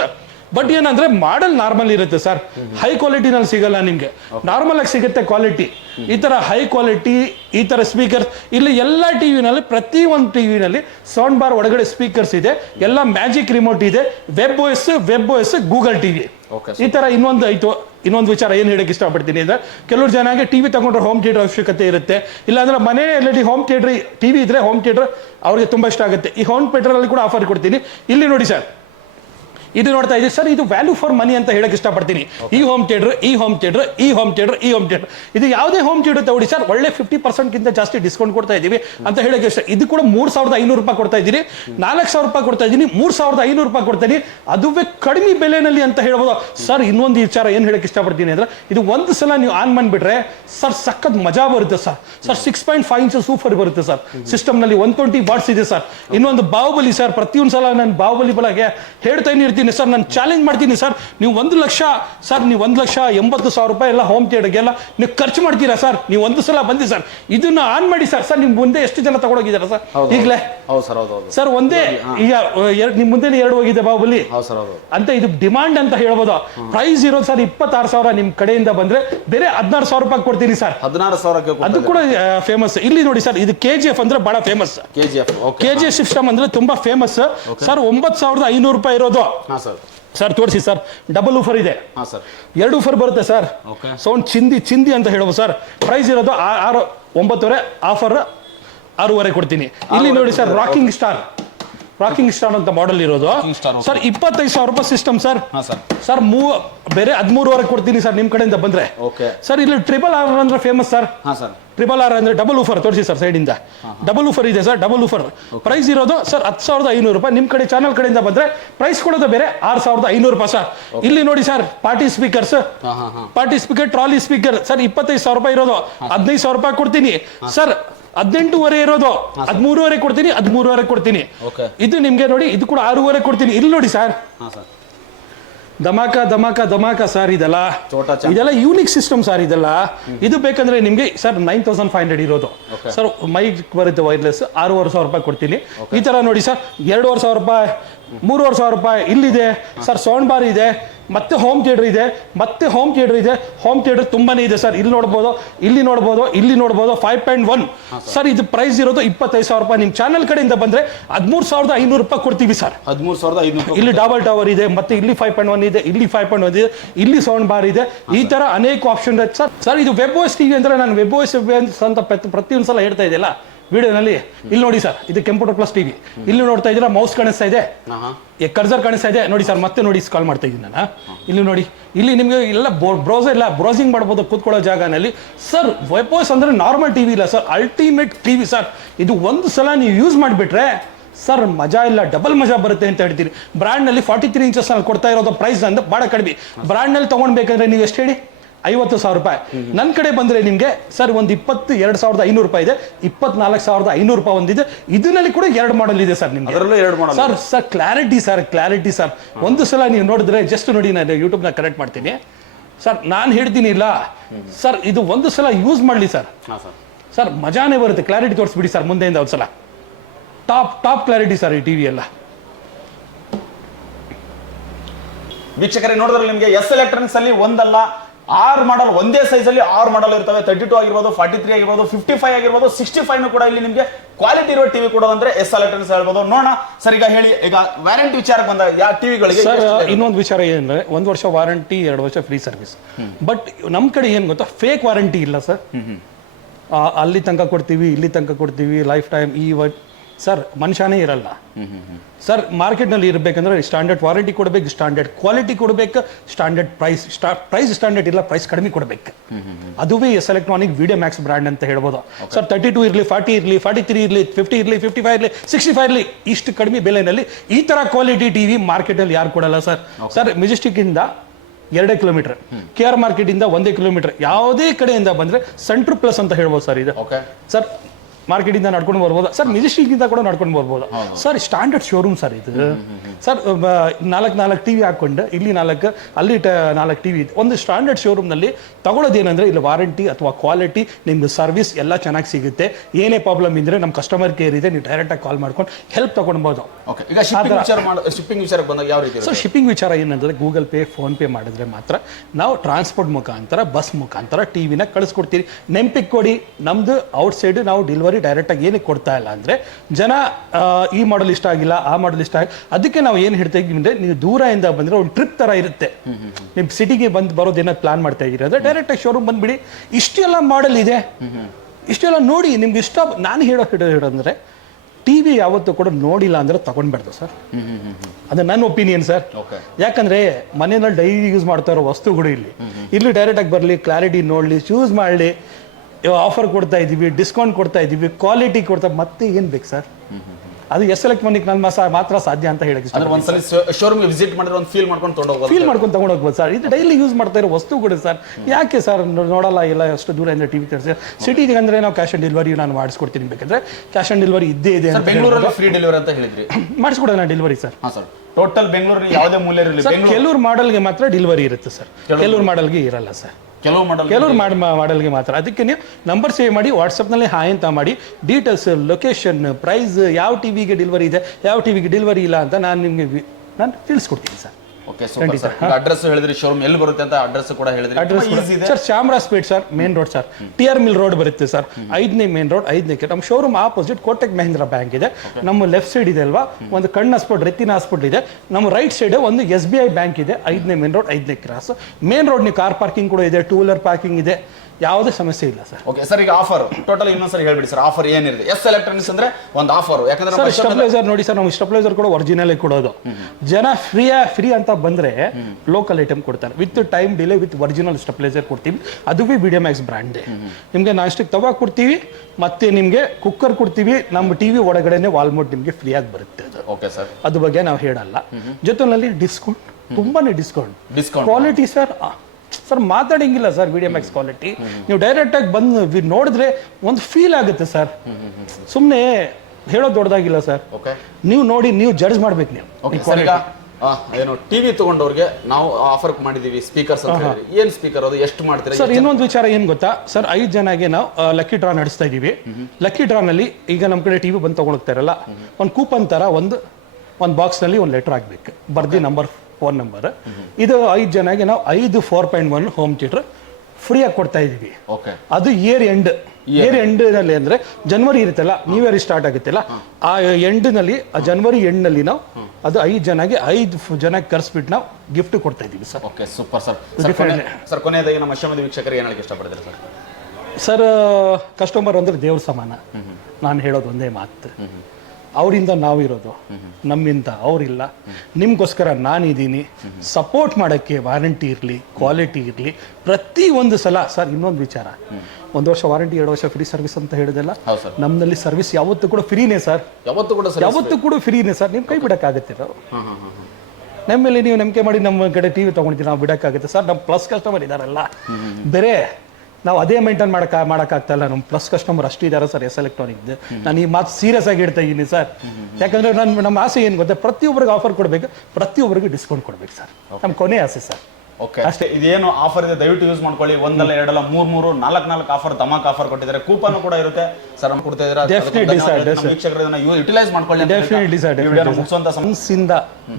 ಬಟ್ ಏನಂದ್ರೆ ಮಾಡೆಲ್ ನಾರ್ಮಲ್ ಇರುತ್ತೆ ಸರ್, ಹೈ ಕ್ವಾಲಿಟಿನಲ್ಲಿ ಸಿಗಲ್ಲ ನಿಮ್ಗೆ. ನಾರ್ಮಲ್ ಆಗಿ ಸಿಗುತ್ತೆ ಕ್ವಾಲಿಟಿ. ಈ ತರ ಹೈ ಕ್ವಾಲಿಟಿ, ಈ ತರ ಸ್ಪೀಕರ್ಸ್ ಇಲ್ಲಿ ಎಲ್ಲ ಟಿವಿನಲ್ಲಿ, ಪ್ರತಿ ಒಂದು ಟಿವಿನಲ್ಲಿ ಸೌಂಡ್ ಬಾರ್ ಒಳಗಡೆ ಸ್ಪೀಕರ್ಸ್ ಇದೆ, ಎಲ್ಲ ಮ್ಯಾಜಿಕ್ ರಿಮೋಟ್ ಇದೆ, WebOS ಗೂಗಲ್ ಟಿವಿ. ಈ ತರ ಇನ್ನೊಂದು ವಿಚಾರ ಏನು ಹೇಳಕ್ಕೆ ಇಷ್ಟಪಡ್ತೀನಿ ಅಂದ್ರೆ, ಕೆಲವರು ಜನಗೆ ಟಿವಿ ತಗೊಂಡ್ರೆ ಹೋಮ್ ಥಿಯೇಟರ್ ಅವಶ್ಯಕತೆ ಇರುತ್ತೆ. ಇಲ್ಲಾಂದ್ರೆ ಮನೆಯಲ್ಲಿ ಹೋಮ್ ಥಿಯೇಟರ್ ಟಿವಿ ಇದ್ರೆ ಹೋಮ್ ಥಿಯೇಟರ್ ಅವ್ರಿಗೆ ತುಂಬಾ ಇಷ್ಟ ಆಗುತ್ತೆ. ಈ ಹೋಮ್ ಥಿಯೇಟರ್ ಅಲ್ಲಿ ಕೂಡ ಆಫರ್ ಕೊಡ್ತೀನಿ. ಇಲ್ಲಿ ನೋಡಿ ಸರ್, ಇದು ನೋಡ್ತಾ ಇದ್ದೀವಿ ಸರ್, ಇದು ವ್ಯಾಲ್ಯೂ ಫಾರ್ ಮನಿ ಅಂತ ಹೇಳಕ್ ಇಷ್ಟಪಡ್ತೀನಿ. ಈ ಹೋಮ್ ಥಿಯೇಟರ್, ಈ ಹೋಮ್ ಥಿಯೇಟರ್, ಈ ಹೋಮ್ ಥಿಯೇಟರ್, ಈ ಹೋಮ್ ಥಿಯೇಟರ್, ಇದು ಯಾವುದೇ ಹೋಮ್ ಥಿಯೇಟರ್ ತಗೊಳ್ಳಿ ಸರ್, ಒಳ್ಳೆ 50% ಜಾಸ್ತಿ ಡಿಸ್ಕೌಂಟ್ ಕೊಡ್ತಾ ಇದ್ದೀವಿ ಅಂತ ಹೇಳಕ್ಕೆ ಇಷ್ಟ. ಇದು ಕೂಡ 3,500 ರೂಪಾಯಿ ಕೊಡ್ತಾ ಇದ್ದೀನಿ, 4,000 ರೂಪಾಯಿ ಕೊಡ್ತಾ ಇದ್ದೀನಿ, 3,500 ರೂಪಾಯಿ ಕೊಡ್ತೀನಿ. ಅದುವೇ ಕಡಿಮೆ ಬೆಲೆನಲ್ಲಿ ಅಂತ ಹೇಳ್ಬೋದು ಸರ್. ಇನ್ನೊಂದು ವಿಚಾರ ಏನು ಹೇಳಕ್ಕೆ ಇಷ್ಟಪಡ್ತೀನಿ ಅಂದ್ರೆ, ಇದು ಒಂದು ಸಲ ನೀವು ಆನ್ ಮಾಡ್ಬಿಟ್ರೆ ಸರ್ ಸಖತ್ ಮಜಾ ಬರುತ್ತೆ ಸರ್. 6.5 ಇಂಚ್ ಸೂಫರ್ ಬರುತ್ತೆ ಸರ್. ಸಿಸ್ಟಮ್ ನಲ್ಲಿ 120 ವಾಟ್ಸ್ ಇದೆ ಸರ್. ಇನ್ನೊಂದು ಬಾಹುಬಲಿ ಸರ್, ಪ್ರತಿಯೊಂದು ಸಲ ನಾನು ಬಾಹುಬಲಿ ಬಳಗೆ ಹೇಳ್ತಾನೆ ಇರ್ತೀನಿ ಸರ್, ನಾನು ಚಾಲೆಂಜ್ ಮಾಡ್ತೀನಿ ಸರ್. ನೀವು 1 ಲಕ್ಷ ಸರ್, ನೀವು 1,80,000 ರೂಪಾಯಿ ಎಲ್ಲ ಹೋಮ್ ಥಿಯೇಟರ್ಗೆಲ್ಲ ನೀವು ಖರ್ಚು ಮಾಡ್ತೀರಾ ಸರ್. ನೀವು ಒಂದು ಸಲ ಬಂದಿ ಸರ್, ಇದನ್ನ ಆನ್ ಮಾಡಿ ಸರ್. ಸರ್ ನಿಮ್ ಮುಂದೆ ಎಷ್ಟು ಜನ ತಗೊಂಡೋಗಿದಾರ ಸರ್ ಈಗಲೇ? ಸರ್ ಒಂದೇ ಈಗ ನಿಮ್ ಮುಂದೆ 2 ಹೋಗಿದೆ ಬಾಹುಬಲಿ ಅಂತ. ಇದು ಡಿಮಾಂಡ್ ಅಂತ ಹೇಳ್ಬೋದು. ಪ್ರೈಸ್ ಇರೋದು ಸರ್ 26,000. ನಿಮ್ ಕಡೆಯಿಂದ ಬಂದ್ರೆ ಬೇರೆ 16,000 ರೂಪಾಯಿ ಕೊಡ್ತೀನಿ ಸರ್. 16,000 ಅದು ಕೂಡ ಫೇಮಸ್. ಇಲ್ಲಿ ನೋಡಿ ಸರ್, ಇದು KGF ಅಂದ್ರೆ ಬಹಳ ಫೇಮಸ್. KGF ಸಿಸ್ಟಮ್ ಅಂದ್ರೆ ತುಂಬಾ ಫೇಮಸ್ ಸರ್. 9,500 ರೂಪಾಯಿ ಇರೋದು ಸರ್. ತೋರಿಸಿ ಸರ್, ಡಬಲ್ ಊಫರ್ ಇದೆ, 2 ಊಫರ್ ಬರುತ್ತೆ ಸರ್. ಸೌಂಡ್ ಚಿಂದಿ ಅಂತ ಹೇಳುವ ಸರ್. ಪ್ರೈಸ್ ಇರೋದು 9,500, ಆಫರ್ 6,500 ಕೊಡ್ತೀನಿ. ಇಲ್ಲಿ ನೋಡಿ ಸರ್, ರಾಕಿಂಗ್ ಸ್ಟಾರ್ ಅಂತ ಮಾಡೆಲ್ ಇರೋದು ಸರ್. 25,000 ರೂಪಾಯಿ ಸಿಸ್ಟಮ್ ಸರ್. ಸರ್ ಬೇರೆ 13,500 ಕೊಡ್ತೀನಿ ಸರ್ ನಿಮ್ ಕಡೆಯಿಂದ ಬಂದ್ರೆ ಸರ್. ಇಲ್ಲಿ RRR ಅಂದ್ರೆ ಫೇಮಸ್ ಸರ್. RRR ಅಂದ್ರೆ ಡಬಲ್ ಊಫರ್. ತೋರಿಸಿ ಸರ್, ಸೈಡ್ ಇಂದ ಡಬಲ್ ಊಫರ್ ಇದೆ ಸರ್. ಡಬಲ್ ಊಫರ್ ಪ್ರೈಸ್ ಇರೋದು ಸರ್ 10,500 ರೂಪಾಯಿ. ನಿಮ್ ಕಡೆ ಚಾನಲ್ ಕಡೆಯಿಂದ ಬಂದ್ರೆ ಪ್ರೈಸ್ ಕೊಡೋದು ಬೇರೆ 6,500 ರೂಪಾಯಿ ಸರ್. ಇಲ್ಲಿ ನೋಡಿ sir, party speaker, trolley speaker sir. 25,000 ರೂಪಾಯಿ ಇರೋದು 15,000 ರೂಪಾಯಿ ಕೊಡ್ತೀನಿ ಸರ್. 18,500 ಇರೋದು 13,500 ಕೊಡ್ತೀನಿ, 13,500 ಕೊಡ್ತೀನಿ. ಇದು ನಿಮ್ಗೆ ನೋಡಿ, ಇದು ಕೂಡ 6,500 ಕೊಡ್ತೀನಿ. ಇಲ್ಲಿ ನೋಡಿ ಸರ್, ಧಮಾಕ ಸರ್. ಇದೆಲ್ಲ ಯೂನಿಕ್ ಸಿಸ್ಟಮ್ ಸರ್. ಇದು ಬೇಕಂದ್ರೆ ನಿಮ್ಗೆ ಸರ್ 9,500 ಇರೋದು ಸರ್. ಮೈಕ್ ಬರುತ್ತೆ ವೈರ್ಲೆಸ್, 6,500 ರೂಪಾಯಿ ಕೊಡ್ತೀನಿ. ಈ ತರ ನೋಡಿ ಸರ್, 2,500 ರೂಪಾಯಿ, 3,500 ರೂಪಾಯಿ ಇಲ್ಲಿದೆ ಸರ್. ಸೌಂಡ್ ಬಾರ್ ಇದೆ, ಮತ್ತೆ ಹೋಮ್ ಥಿಯೇಟರ್ ಇದೆ, ಹೋಮ್ ಥಿಯೇಟರ್ ತುಂಬಾನೇ ಇದೆ ಸರ್. ಇಲ್ಲಿ ನೋಡ್ಬೋದು 5.1 ಸರ್. ಇದು ಪ್ರೈಸ್ ಇರೋದು 25,000 ರೂಪಾಯಿ. ನಿಮ್ ಚಾನಲ್ ಕಡೆಯಿಂದ ಬಂದ್ರೆ 13,500 ರೂಪಾಯಿ ಕೊಡ್ತೀವಿ ಸರ್. 13,500. ಇಲ್ಲಿ ಡಬಲ್ ಟವರ್ ಇದೆ, ಮತ್ತೆ ಇಲ್ಲಿ 5.1 ಇದೆ, ಇಲ್ಲಿ 5.1 ಇದೆ, ಇಲ್ಲಿ ಸೌಂಡ್ ಬಾರ್ ಇದೆ. ಈ ತರ ಅನೇಕ ಆಪ್ಷನ್ ಇದೆ ಸರ್. ಸರ್ ಇದು WebOS ಟಿವಿ ಅಂದ್ರೆ, ನಾನು WebOS ಅಂತ ಪ್ರತಿಯೊಂದು ಸಲ ಹೇಳ್ತಾ ಇದೆಯಲ್ಲ ವಿಡಿಯೋನಲ್ಲಿ. ಇಲ್ಲಿ ನೋಡಿ ಸರ್, ಇದು ಕಂಪ್ಯೂಟರ್ ಪ್ಲಸ್ ಟಿವಿ. ಇಲ್ಲಿ ನೋಡ್ತಾ ಇದ್ದೀರಾ, ಮೌಸ್ ಕಾಣಿಸ್ತಾ ಇದೆ, ಕರ್ಸರ್ ಕಾಣಿಸ್ತಾ ಇದೆ ನೋಡಿ ಸರ್. ಮತ್ತೆ ನೋಡಿ, ಕಾಲ್ ಮಾಡ್ತಾ ಇದ್ದೀನಿ ನಾನು. ಇಲ್ಲಿ ನೋಡಿ, ಇಲ್ಲಿ ನಿಮ್ಗೆ ಎಲ್ಲ ಬ್ರೌಸಿಂಗ್ ಮಾಡ್ಬೋದು ಕೂತ್ಕೊಳ್ಳೋ ಜಾಗನಲ್ಲಿ ಸರ್. WebOS ಅಂದ್ರೆ ನಾರ್ಮಲ್ ಟಿವಿ ಇಲ್ಲ ಸರ್, ಅಲ್ಟಿಮೇಟ್ ಟಿವಿ ಸರ್. ಇದು ಒಂದು ಸಲ ನೀವು ಯೂಸ್ ಮಾಡಿಬಿಟ್ರೆ ಸರ್ ಮಜಾ ಇಲ್ಲ, ಡಬಲ್ ಮಜಾ ಬರುತ್ತೆ ಅಂತ ಹೇಳ್ತೀನಿ. ಬ್ರ್ಯಾಂಡ್ ನಲ್ಲಿ 43 ಇಂಚಸ್ ನಲ್ಲಿ ಕೊಡ್ತಾ ಇರೋದು ಪ್ರೈಸ್ ಅಂದ್ರೆ ಬಹಳ ಕಡಿಮೆ. ಬ್ರ್ಯಾಂಡ್ ನಲ್ಲಿ ತಗೊಂಡ್ಬೇಕಂದ್ರೆ ನೀವು ಎಷ್ಟು ಹೇಳಿ, 50,000 ರೂಪಾಯಿ. ನನ್ನ ಕಡೆ ಬಂದ್ರೆ ನಿಮ್ಗೆ ಸರ್ ಒಂದು 22,500 ರೂಪಾಯಿ ಇದೆ, 24,500 ರೂಪಾಯಿ ಒಂದಿದೆ. ಇದರಲ್ಲಿ ಕೂಡ 2 ಮಾಡೆಲ್ ಇದೆ ಸರ್ ನಿಮ್ಗೆ. Sir clarity sir. ಒಂದು ಸಲ ನೀವು ನೋಡಿದ್ರೆ, ಜಸ್ಟ್ ನೋಡಿ, ನಾನು ಯೂಟ್ಯೂಬ್ ನ ಕನೆಕ್ಟ್ ಮಾಡ್ತೀನಿ ಸರ್. ನಾನು ಹೇಳ್ತೀನಿ ಇಲ್ಲ ಸರ್, ಇದು ಒಂದು ಸಲ ಯೂಸ್ ಮಾಡ್ಲಿ ಸರ್. ಸರ್ ಮಜಾನೇ ಬರುತ್ತೆ. ಕ್ಲಾರಿಟಿ ತೋರಿಸ್ಬಿಡಿ ಸರ್ ಮುಂದೆಯಿಂದ ಒಂದ್ಸಲ. ಟಾಪ್ ಕ್ಲಾರಿಟಿ ಸರ್ ಈ ಟಿವಿ ಎಲ್ಲ. ವೀಕ್ಷಕರೇ ನೋಡಿದ್ರೆ ನಿಮಗೆ ಎಸ್ ಎಲೆಕ್ಟ್ರಾನಿಕ್ಸ್ ಅಲ್ಲಿ ಒಂದಲ್ಲ 6 ಮಾಡಲ್ ಒಂದೇ ಸೈಜ್ ಅಲ್ಲಿ 6 ಮಾಡಲ್ ಇರ್ತವೆ. 32 ಆಗಿರ್ಬೋದು, 43 ಆಗಿರ್ಬೋದು, 55 ಆಗಿರ್ಬೋದು, 65 ಕೂಡ ಇಲ್ಲಿ ನಿಮಗೆ ಕ್ವಾಲಿಟಿ ಇರುವ ಟಿವಿ ಕೊಡೋದಂದ್ರೆ ಎಸ್ ಎಲೆಕ್ಟ್ರಾನಿಕ್ಸ್ ಹೇಳ್ಬೋದು. ನೋಡೋಣ ಸರ್, ಈಗ ಹೇಳಿ, ಈಗ ವ್ಯಾರಂಟಿ ವಿಚಾರಕ್ಕೆ ಬಂದಾಗ ಯಾವ ಟಿವಿಗಳಿಗೆ ಸರ್ ಇನ್ನೊಂದು ವಿಚಾರ ಏನಂದ್ರೆ 1 ವರ್ಷ ವಾರಂಟಿ, 2 ವರ್ಷ ಫ್ರೀ ಸರ್ವಿಸ್. ಬಟ್ ನಮ್ ಕಡೆ ಏನ್ ಗೊತ್ತಾ, ಫೇಕ್ ವಾರಂಟಿ ಇಲ್ಲ ಸರ್. ಅಲ್ಲಿ ತನಕ ಕೊಡ್ತೀವಿ, ಇಲ್ಲಿ ತನಕ ಕೊಡ್ತೀವಿ, ಲೈಫ್ ಟೈಮ್ ಸರ್ ಮನುಷ್ಯನೇ ಇರಲ್ಲ ಸರ್. ಮಾರ್ಕೆಟ್ನಲ್ಲಿ ಇರಬೇಕಂದ್ರೆ ಸ್ಟ್ಯಾಂಡರ್ಡ್ ವಾರಂಟಿ ಕೊಡಬೇಕು, ಸ್ಟ್ಯಾಂಡರ್ಡ್ ಕ್ವಾಲಿಟಿ ಕೊಡಬೇಕು, ಸ್ಟ್ಯಾಂಡರ್ಡ್ ಪ್ರೈಸ್ ಸ್ಟ್ಯಾಂಡರ್ಡ್ ಇಲ್ಲ, ಪ್ರೈಸ್ ಕಡಿಮೆ ಕೊಡಬೇಕು. ಅದುವೇ S electronic video Max brand ಅಂತ ಹೇಳ್ಬೋದು ಸರ್. 32 ಇರಲಿ, 40 ಇರಲಿ, 43 ಇರಲಿ, 50 ಇರಲಿ, 55 ಇರಲಿ, 65 ಇರಲಿ, ಇಷ್ಟು ಕಡಿಮೆ ಬೆಲೆಯಲ್ಲಿ ಈ ತರ ಕ್ವಾಲಿಟಿ ಟಿವಿ ಮಾರ್ಕೆಟಲ್ಲಿ ಯಾರು ಕೊಡಲ್ಲ ಸರ್. ಸರ್ ಮೆಜೆಸ್ಟಿಕ್ ಇಂದ 2 ಕಿಲೋಮೀಟರ್, KR ಮಾರ್ಕೆಟ್ ಇಂದ 1 ಕಿಲೋಮೀಟರ್, ಯಾವುದೇ ಕಡೆಯಿಂದ ಬಂದ್ರೆ ಸೆಂಟ್ರ್ ಪ್ಲಸ್ ಅಂತ ಹೇಳ್ಬೋದು ಸರ್. ಇದು ಸರ್ ಮಾರ್ಕೆಟ್ ಇಂದ ನಡ್ಕೊಂಡು ಬರ್ಬೋದು ಸರ್, ಮೆಜೆಸ್ಟಿಕ್ ಇಂದ ಕೂಡ ನಡ್ಕೊಂಡು ಬರ್ಬೋದು ಸರ್. ಸ್ಟ್ಯಾಂಡರ್ಡ್ ಶೋರೂಮ್ ಸರ್ ಇದು ಸರ್. 4 ಟಿವಿ ಹಾಕೊಂಡು ಇಲ್ಲಿ 4, ಅಲ್ಲಿ 4 ಟಿವಿ. ಒಂದು ಸ್ಟ್ಯಾಂಡರ್ಡ್ ಶೋರೂಮ್ ನಲ್ಲಿ ತಗೊಳ್ಳೋದೇನಂದ್ರೆ ಇಲ್ಲಿ ವಾರಂಟಿ ಅಥವಾ ಕ್ವಾಲಿಟಿ, ನಿಮ್ಗೆ ಸರ್ವಿಸ್ ಎಲ್ಲ ಚೆನ್ನಾಗಿ ಸಿಗುತ್ತೆ. ಏನೇ ಪ್ರಾಬ್ಲಮ್ ಇದ್ರೆ ನಮ್ಮ ಕಸ್ಟಮರ್ ಕೇರ್ ಇದೆ, ನೀವು ಡೈರೆಕ್ಟ್ ಆಗಿ ಕಾಲ್ ಮಾಡ್ಕೊಂಡು ಹೆಲ್ಪ್ ತಗೊಳ್ಬಹುದು. ಈಗ ಶಿಪ್ಪಿಂಗ್ ವಿಚಾರಕ್ಕೆ ಬಂದಾಗ ಯಾವ ರೀತಿ ಸರ್ ಶಿಪ್ಪಿಂಗ್ ವಿಚಾರ ಏನಂದ್ರೆ ಗೂಗಲ್ ಪೇ, ಫೋನ್ ಪೇ ಮಾಡಿದ್ರೆ ಮಾತ್ರ ನಾವು ಟ್ರಾನ್ಸ್ಪೋರ್ಟ್ ಮುಖಾಂತರ, ಬಸ್ ಮುಖಾಂತರ ಟಿವಿನ ಕಳಿಸ್ಕೊಡ್ತೀವಿ. ನೆನಪಿಗೆ ಕೊಡಿ, ನಮ್ದು ಔಟ್ ಸೈಡ್ ನಾವು ಡೆಲಿವರಿ ಡೈರೆಕ್ಟ್ ಆಗಿ ಏನಕ್ಕೆ ಕೊಡ್ತಾ ಇಲ್ಲ ಅಂದ್ರೆ ಜನ ಈ ಮಾಡಲ್ ಇಷ್ಟ ಆಗಿಲ್ಲ, ಆ ಮಾಡಲ್ ಇಷ್ಟ ಆಗಿ, ಅದಕ್ಕೆ ನಾವು ಏನು ಹೇಳ್ತೀವಿ ಅಂದ್ರೆ ನೀವು ದೂರದಿಂದ ಬಂದ್ರೆ ಒಂದು ಟ್ರಿಪ್ ತರ ಇರುತ್ತೆ. ನಿಮ್ ಸಿಟಿಗೆ ಬರೋದೇನ ಪ್ಲಾನ್ ಮಾಡ್ತಾ ಇದೀರಿ ಅಂದ್ರೆ ಡೈರೆಕ್ಟ್ ಆಗಿ ಶೋರೂಮ್ ಬಂದ್ಬಿಡಿ. ಇಷ್ಟೆಲ್ಲ ಮಾಡಲ್ ಇದೆ, ಇಷ್ಟೆಲ್ಲ ನೋಡಿ ನಿಮ್ಗೆ ಇಷ್ಟ. ನಾನು ಹೇಳೋದಂದ್ರೆ ಟಿವಿ ಯಾವತ್ತೂ ಕೂಡ ನೋಡಿಲ್ಲ ಅಂದ್ರೆ ತಗೊಂಡ್ಬಾರ್ದು ಸರ್. ಅದು ನನ್ನ ಒಪಿನಿಯನ್ ಸರ್. ಯಾಕಂದ್ರೆ ಮನೆಯಲ್ಲಿ ಡೈಲಿ ಯೂಸ್ ಮಾಡ್ತಾ ಇರೋ ವಸ್ತುಗಳು ಇಲ್ಲಿ ಡೈರೆಕ್ಟ್ ಆಗಿ ಬರಲಿ, ಕ್ಲಾರಿಟಿ ನೋಡ್ಲಿ, ಚೂಸ್ ಮಾಡಲಿ, ಆಫರ್ ಕೊಡ್ತಾ ಇದೀವಿ, ಡಿಸ್ಕೌಂಟ್ ಕೊಡ್ತಾ ಇದೀವಿ, ಕ್ವಾಲಿಟಿ ಕೊಡ್ತಾ, ಮತ್ತೆ ಏನ್ ಬೇಕು ಸರ್? ಅದು ಎಸ್ ಎಲೆಕ್ಟ್ರಾನಿಕ್ ಮಾತ್ರ ಸಾಧ್ಯ ಅಂತ ಹೇಳಕ್ಕೆ ಇಷ್ಟ. ಒಂದ್ಸಲಿ ಶೋರೂಮ್ ವಿಸಿಟ್ ಮಾಡಿದ್ರೆ ಒಂದು ಫೀಲ್ ಮಾಡ್ಕೊಂಡು ತಗೊಂಡೋಗ್ಬೋದು ಸರ್. ಇದು ಡೈಲಿ ಯೂಸ್ ಮಾಡ್ತಾ ಇರೋ ವಸ್ತುಗಳು ಸರ್. ಯಾಕೆ ಸರ್ ನೋಡಲ್ಲ ಇಲ್ಲ ಅಷ್ಟು ದೂರದಿಂದ ಟಿವಿ ತರಿಸಿ? ಸಿಟಿಗೆ ಅಂದ್ರೆ ನಾವು ಕ್ಯಾಶ್ ಆನ್ ಡೆಲಿವರಿ ನಾನು ಮಾಡಿಸ್ಕೊಡ್ತೀನಿ, ಬೇಕಂದ್ರೆ ಕ್ಯಾಶ್ ಆನ್ ಡೆಲಿವರಿ ಇದ್ದೇ ಇದೆ. ಬೆಂಗಳೂರಲ್ಲಿ ಫ್ರೀ ಡೆಲಿವರಿ ಅಂತ ಹೇಳಿದ್ರಿ, ಮಾಡಿಸ್ಕೊಡೋಣ ಡೆಲಿವರಿ ಸರ್. ಟೋಟಲ್ ಬೆಂಗಳೂರಲ್ಲಿ ಯಾವುದೇ ಮೂಲೆ ಇರಲಿ, ಕೆಲವ್ರು ಮಾಡಲ್ಗೆ ಮಾತ್ರ ಡೆಲಿವರಿ ಇರುತ್ತೆ ಸರ್, ಕೆಲವ್ರು ಮಾಡಲ್ಗೆ ಇರಲ್ಲ ಸರ್. ಕೆಲವರು ಮಾಡಲ್ಗೆ ಮಾತ್ರ. ಅದಕ್ಕೆ ನೀವು ನಂಬರ್ ಸೇವ್ ಮಾಡಿ, ವಾಟ್ಸಪ್ನಲ್ಲಿ ಹಾಯ್ ಅಂತ ಮಾಡಿ, ಡೀಟೇಲ್ಸ್, ಲೊಕೇಶನ್, ಪ್ರೈಸ್, ಯಾವ ಟಿವಿಗೆ ಡೆಲಿವರಿ ಇದೆ, ಯಾವ ಟಿವಿಗೆ ಡೆಲಿವರಿ ಇಲ್ಲ ಅಂತ ನಾನು ತಿಳಿಸ್ಕೊಡ್ತೀನಿ ಸರ್. ಅಡ್ರೆಸ್ ಹೇಳಿದ್ರಿ, ಶೋರೂಮ್ ಎಲ್ಲಿ ಬರುತ್ತೆ ಅಂತ ಅಡ್ರೆಸ್ ಕೂಡ ಹೇಳಿದ್ರಿ. Address sir Chamarajpet sir, main road sir, TR mill road ಬರುತ್ತೆ ಸರ್. 5ನೇ ಮೇನ್ ರೋಡ್, 5ನೇ. ನಮ್ಮ showroom opposite Kotak Mahindra bank ಇದೆ. ನಮ್ಮ ಲೆಫ್ಟ್ ಸೈಡ್ ಇದೆ ಅಲ್ವಾ ಒಂದು ಕಣ್ಣು ಹಾಸ್ಪಿಟಲ್, ರೆತ್ತಿನ ಹಾಸ್ಪಿಟಲ್ ಇದೆ. ನಮ್ಮ ರೈಟ್ ಸೈಡ್ ಒಂದು SBI ಬ್ಯಾಂಕ್ ಇದೆ. 5ನೇ ಮೇನ್ ರೋಡ್, 5ನೇ ಕ್ರಾಸ್. ಮೇನ್ ರೋಡ್ ನೀವು ಕಾರ್ ಪಾರ್ಕಿಂಗ್ ಕೂಡ ಇದೆ, 2 ವೀಲರ್ ಪಾರ್ಕಿಂಗ್ ಇದೆ, ಯಾವುದೇ ಸಮಸ್ಯೆ ಇಲ್ಲ ಸರ್. ಓಕೆ ಸರ್, ಈಗ ಆಫರ್ ಟೋಟಲ್ ಇನ್ನೊಂದ್ಸರಿ ಹೇಳ್ಬಿಡಿ ಸರ್, ಆಫರ್ ಏನಿದೆ ಎಸ್ ಎಲೆಕ್ಟ್ರಾನಿಕ್ಸ್ ಅಂದ್ರೆ? ಒಂದು ಆಫರ್, ಯಾಕಂದ್ರೆ ಸ್ಟೆಬಿಲೈಸರ್ ನೋಡಿ ಸರ್, ನಾವು ಸ್ಟೆಬಿಲೈಸರ್ ಕೂಡ ಒರಿಜಿನಲ್ ಕೊಡೋದು. ಜನ ಫ್ರೀ ಅಂತ ಬಂದ್ರೆ ಲೋಕಲ್ ಐಟಮ್ ಕೊಡ್ತಾರೆ, with time delay, with original stabiliser ಕೊಡ್ತೀವಿ. ಅದುವೇ ವಿಡಿಯೋ ಮ್ಯಾಕ್ಸ್ ಬ್ರ್ಯಾಂಡ್. ನಿಮ್ಗೆ ನಾನ್ ಸ್ಟಿಕ್ ತವಾ ಕೊಡ್ತೀವಿ, ಮತ್ತೆ ನಿಮ್ಗೆ ಕುಕ್ಕರ್ ಕೊಡ್ತೀವಿ. ನಮ್ಮ ಟಿವಿ ಒಳಗಡೆನೆ ವಾಲ್ಮೋಟ್ ನಿಮ್ಗೆ ಫ್ರೀ ಆಗಿ ಬರುತ್ತೆ. ಓಕೆ ಸರ್, ಅದ್ರ ಬಗ್ಗೆ ನಾವು ಹೇಳಲ್ಲ. ಜೊತೆನಲ್ಲಿ ಡಿಸ್ಕೌಂಟ್, ತುಂಬಾನೇ ಡಿಸ್ಕೌಂಟ್. ಕ್ವಾಲಿಟಿ ಸರ್ ಮಾತಾಡಂಗಿಲ್ಲ ಸರ್. ವಿಡಿಯೋ ಮ್ಯಾಕ್ಸ್ ಕ್ವಾಲಿಟಿ ನೀವು ಡೈರೆಕ್ಟ್ ಆಗಿ ಬಂದು ನೋಡಿದ್ರೆ ಒಂದು ಫೀಲ್ ಆಗುತ್ತೆ ಸರ್. ಸುಮ್ಮನೆ ಹೇಳೋದು ದೊಡ್ಡದಾಗಿಲ್ಲ ಸರ್. ನೀವು ನೋಡಿ, ನೀವು ಜಡ್ಜ್ ಮಾಡ್ಬೇಕು. ನೀವು ಏನು ಟಿವಿ ತಗೊಂಡವ್ರಿಗೆ ನಾವು ಆಫರ್ ಮಾಡಿದೀವಿ ಸ್ಪೀಕರ್ಸ್ ಅಂತ ಹೇಳಿ, ಏನ್ ಸ್ಪೀಕರ್ ಅದು, ಎಷ್ಟು ಮಾಡ್ತೀರಾ ಸರ್? ಇನ್ನೊಂದು ವಿಚಾರ ಏನ್ ಗೊತ್ತಾ ಸರ್, 5 ಜನಗೆ ನಾವು ಲಕ್ಕಿ ಡ್ರಾ ನಡೆಸ್ತಾ ಇದೀವಿ. ಲಕ್ಕಿ ಡ್ರಾ ನಲ್ಲಿ ಈಗ ನಮ್ಮ ಕಡೆ ಟಿವಿ ಬಂದು ತಗೊಳ್ತಾರಲ್ಲ, ಒಂದು ಕೂಪನ್ ತರ ಒಂದು ಬಾಕ್ಸ್ ನಲ್ಲಿ ಒಂದು ಲೆಟರ್ ಹಾಕ್ಬೇಕು, ಬರ್ದಿ ನಂಬರ್, ಫೋನ್ ನಂಬರ್. ಇದು 5 ಜನಗೆ ನಾವು 5 4.1 ಹೋಮ್ ಥಿಯೇಟರ್ ಫ್ರೀ ಆಗಿ ಕೊಡ್ತಾ ಇದೀವಿ. ಅದು ಇಯರ್ ಎಂಡ್ ನಲ್ಲಿ ಅಂದ್ರೆ ಜನವರಿ ಇರುತ್ತಲ್ಲ, ನ್ಯೂ ಇಯರ್ ಸ್ಟಾರ್ಟ್ ಆಗುತ್ತಲ್ಲ, ಆ ಎಂಡ್ ನಲ್ಲಿ, ಆ ಜನವರಿ ಎಂಡ್ ನಲ್ಲಿ ನಾವು ಅದು 5 ಜನಗೆ 5 ಜನಕ್ಕೆ ಕರ್ಸ್ಬಿಟ್ಟು ನಾವು ಗಿಫ್ಟ್ ಕೊಡ್ತಾ ಇದೀವಿ sir. Okay, super sir. Sir ಕೊನೆಯದಾಗಿ ನಮ್ಮ ಅಶ್ವಮದಿ ವೀಕ್ಷಕರಿಗೆ ಏನು ಹೇಳಕ್ಕೆ ಇಷ್ಟಪಡ್ತೀರಾ ಸರ್? ಸರ್ ಕಸ್ಟಮರ್ ಅಂದ್ರೆ ದೇವ್ರ ಸಮಾನ. ನಾನು ಹೇಳೋದು ಒಂದೇ ಮಾತು, ಅವರಿಂದ ನಾವಿರೋದು, ನಮ್ಮಿಂದ ಅವರಿಲ್ಲ. ನಿಮ್ಗೋಸ್ಕರ ನಾನಿದ್ದೀನಿ, ಸಪೋರ್ಟ್ ಮಾಡೋಕ್ಕೆ ವಾರಂಟಿ ಇರಲಿ, ಕ್ವಾಲಿಟಿ ಇರಲಿ, ಪ್ರತಿ ಒಂದು ಸಲ. ಸರ್ ಇನ್ನೊಂದು ವಿಚಾರ, 1 ವರ್ಷ ವಾರಂಟಿ, 2 ವರ್ಷ ಫ್ರೀ ಸರ್ವಿಸ್ ಅಂತ ಹೇಳಿದೆಲ್ಲ, ನಮ್ಮಲ್ಲಿ ಸರ್ವಿಸ್ ಯಾವತ್ತೂ ಕೂಡ ಫ್ರೀನೇ ಸರ್. ಯಾವತ್ತೂ ಕೂಡ ಫ್ರೀನೇ ಸರ್. ನೀವು ಕೈ ಬಿಡೋಕ್ಕಾಗುತ್ತೆ ನಮ್ಮ ಮೇಲೆ. ನೀವು ನಂಬಿಕೆ ಮಾಡಿ ನಮ್ಮ ಕಡೆ ಟಿವಿ ತೊಗೊಂಡಿದ್ದೀವಿ, ನಾವು ಬಿಡೋಕ್ಕಾಗುತ್ತೆ ಸರ್. ನಮ್ಮ ಪ್ಲಸ್ ಕಸ್ಟಮರ್ ಇದ್ದಾರಲ್ಲ, ಬೇರೆ ನಾವು ಅದೇ ಮೇಂಟೈನ್ ಮಾಡೋಕ್ಕಾಗ್ತಾ ಇಲ್ಲ. ನಮ್ಮ ಪ್ಲಸ್ ಕಸ್ಟಮರ್ ಅಷ್ಟು ಇದ್ದಾರೆ ಸರ್ ಎಸ್ ಎಲೆಕ್ಟ್ರಾನಿಕ್. ನಾನು ಈ ಮಾತು ಸೀರಿಯಸ್ ಆಗಿ ಹೇಳ್ತಾ ಇದ್ದೀನಿ ಸರ್. ಯಾಕಂದ್ರೆ ನಮ್ಮ ಆಸೆ ಏನು ಗೊತ್ತಾ, ಪ್ರತಿಯೊಬ್ಬರಿಗೆ ಆಫರ್ ಕೊಡಬೇಕು, ಪ್ರತಿಯೊಬ್ಬರಿಗೆ ಡಿಸ್ಕೌಂಟ್ ಕೊಡ್ಬೇಕು ಸರ್. ನಮ್ಮ ಕೊನೆ ಆಸೆ ಸರ್. ಓಕೆ, ಅಷ್ಟೇ. ಇದೇನು ಆಫರ್ ಇದೆ ದಯವಿಟ್ಟು ಯೂಸ್ ಮಾಡ್ಕೊಳ್ಳಿ. 1 ಅಲ್ಲ 2 ಅಲ್ಲ 3 4 ಆಫರ್, ಧಮಾಕ್ ಆಫರ್ ಕೊಟ್ಟಿದ್ದಾರೆ. ಕೂಪನ್ ಕೂಡ ಇರುತ್ತೆ ಸರ್, ನಮ್ಗೆ ಕೊಡ್ತಾ ಇದ್ದಾರೆ. ವೀಕ್ಷಕರು ಇದನ್ನ ಯೂಟಿಲೈಸ್ ಮಾಡ್ಕೊಳ್ಳಿ. ಡೆಫಿನೆಟ್ಲಿ ಸರ್,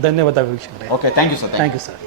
ಧನ್ಯವಾದ ವೀಕ್ಷಕರೇ. Okay, thank you sir. Thank you sir.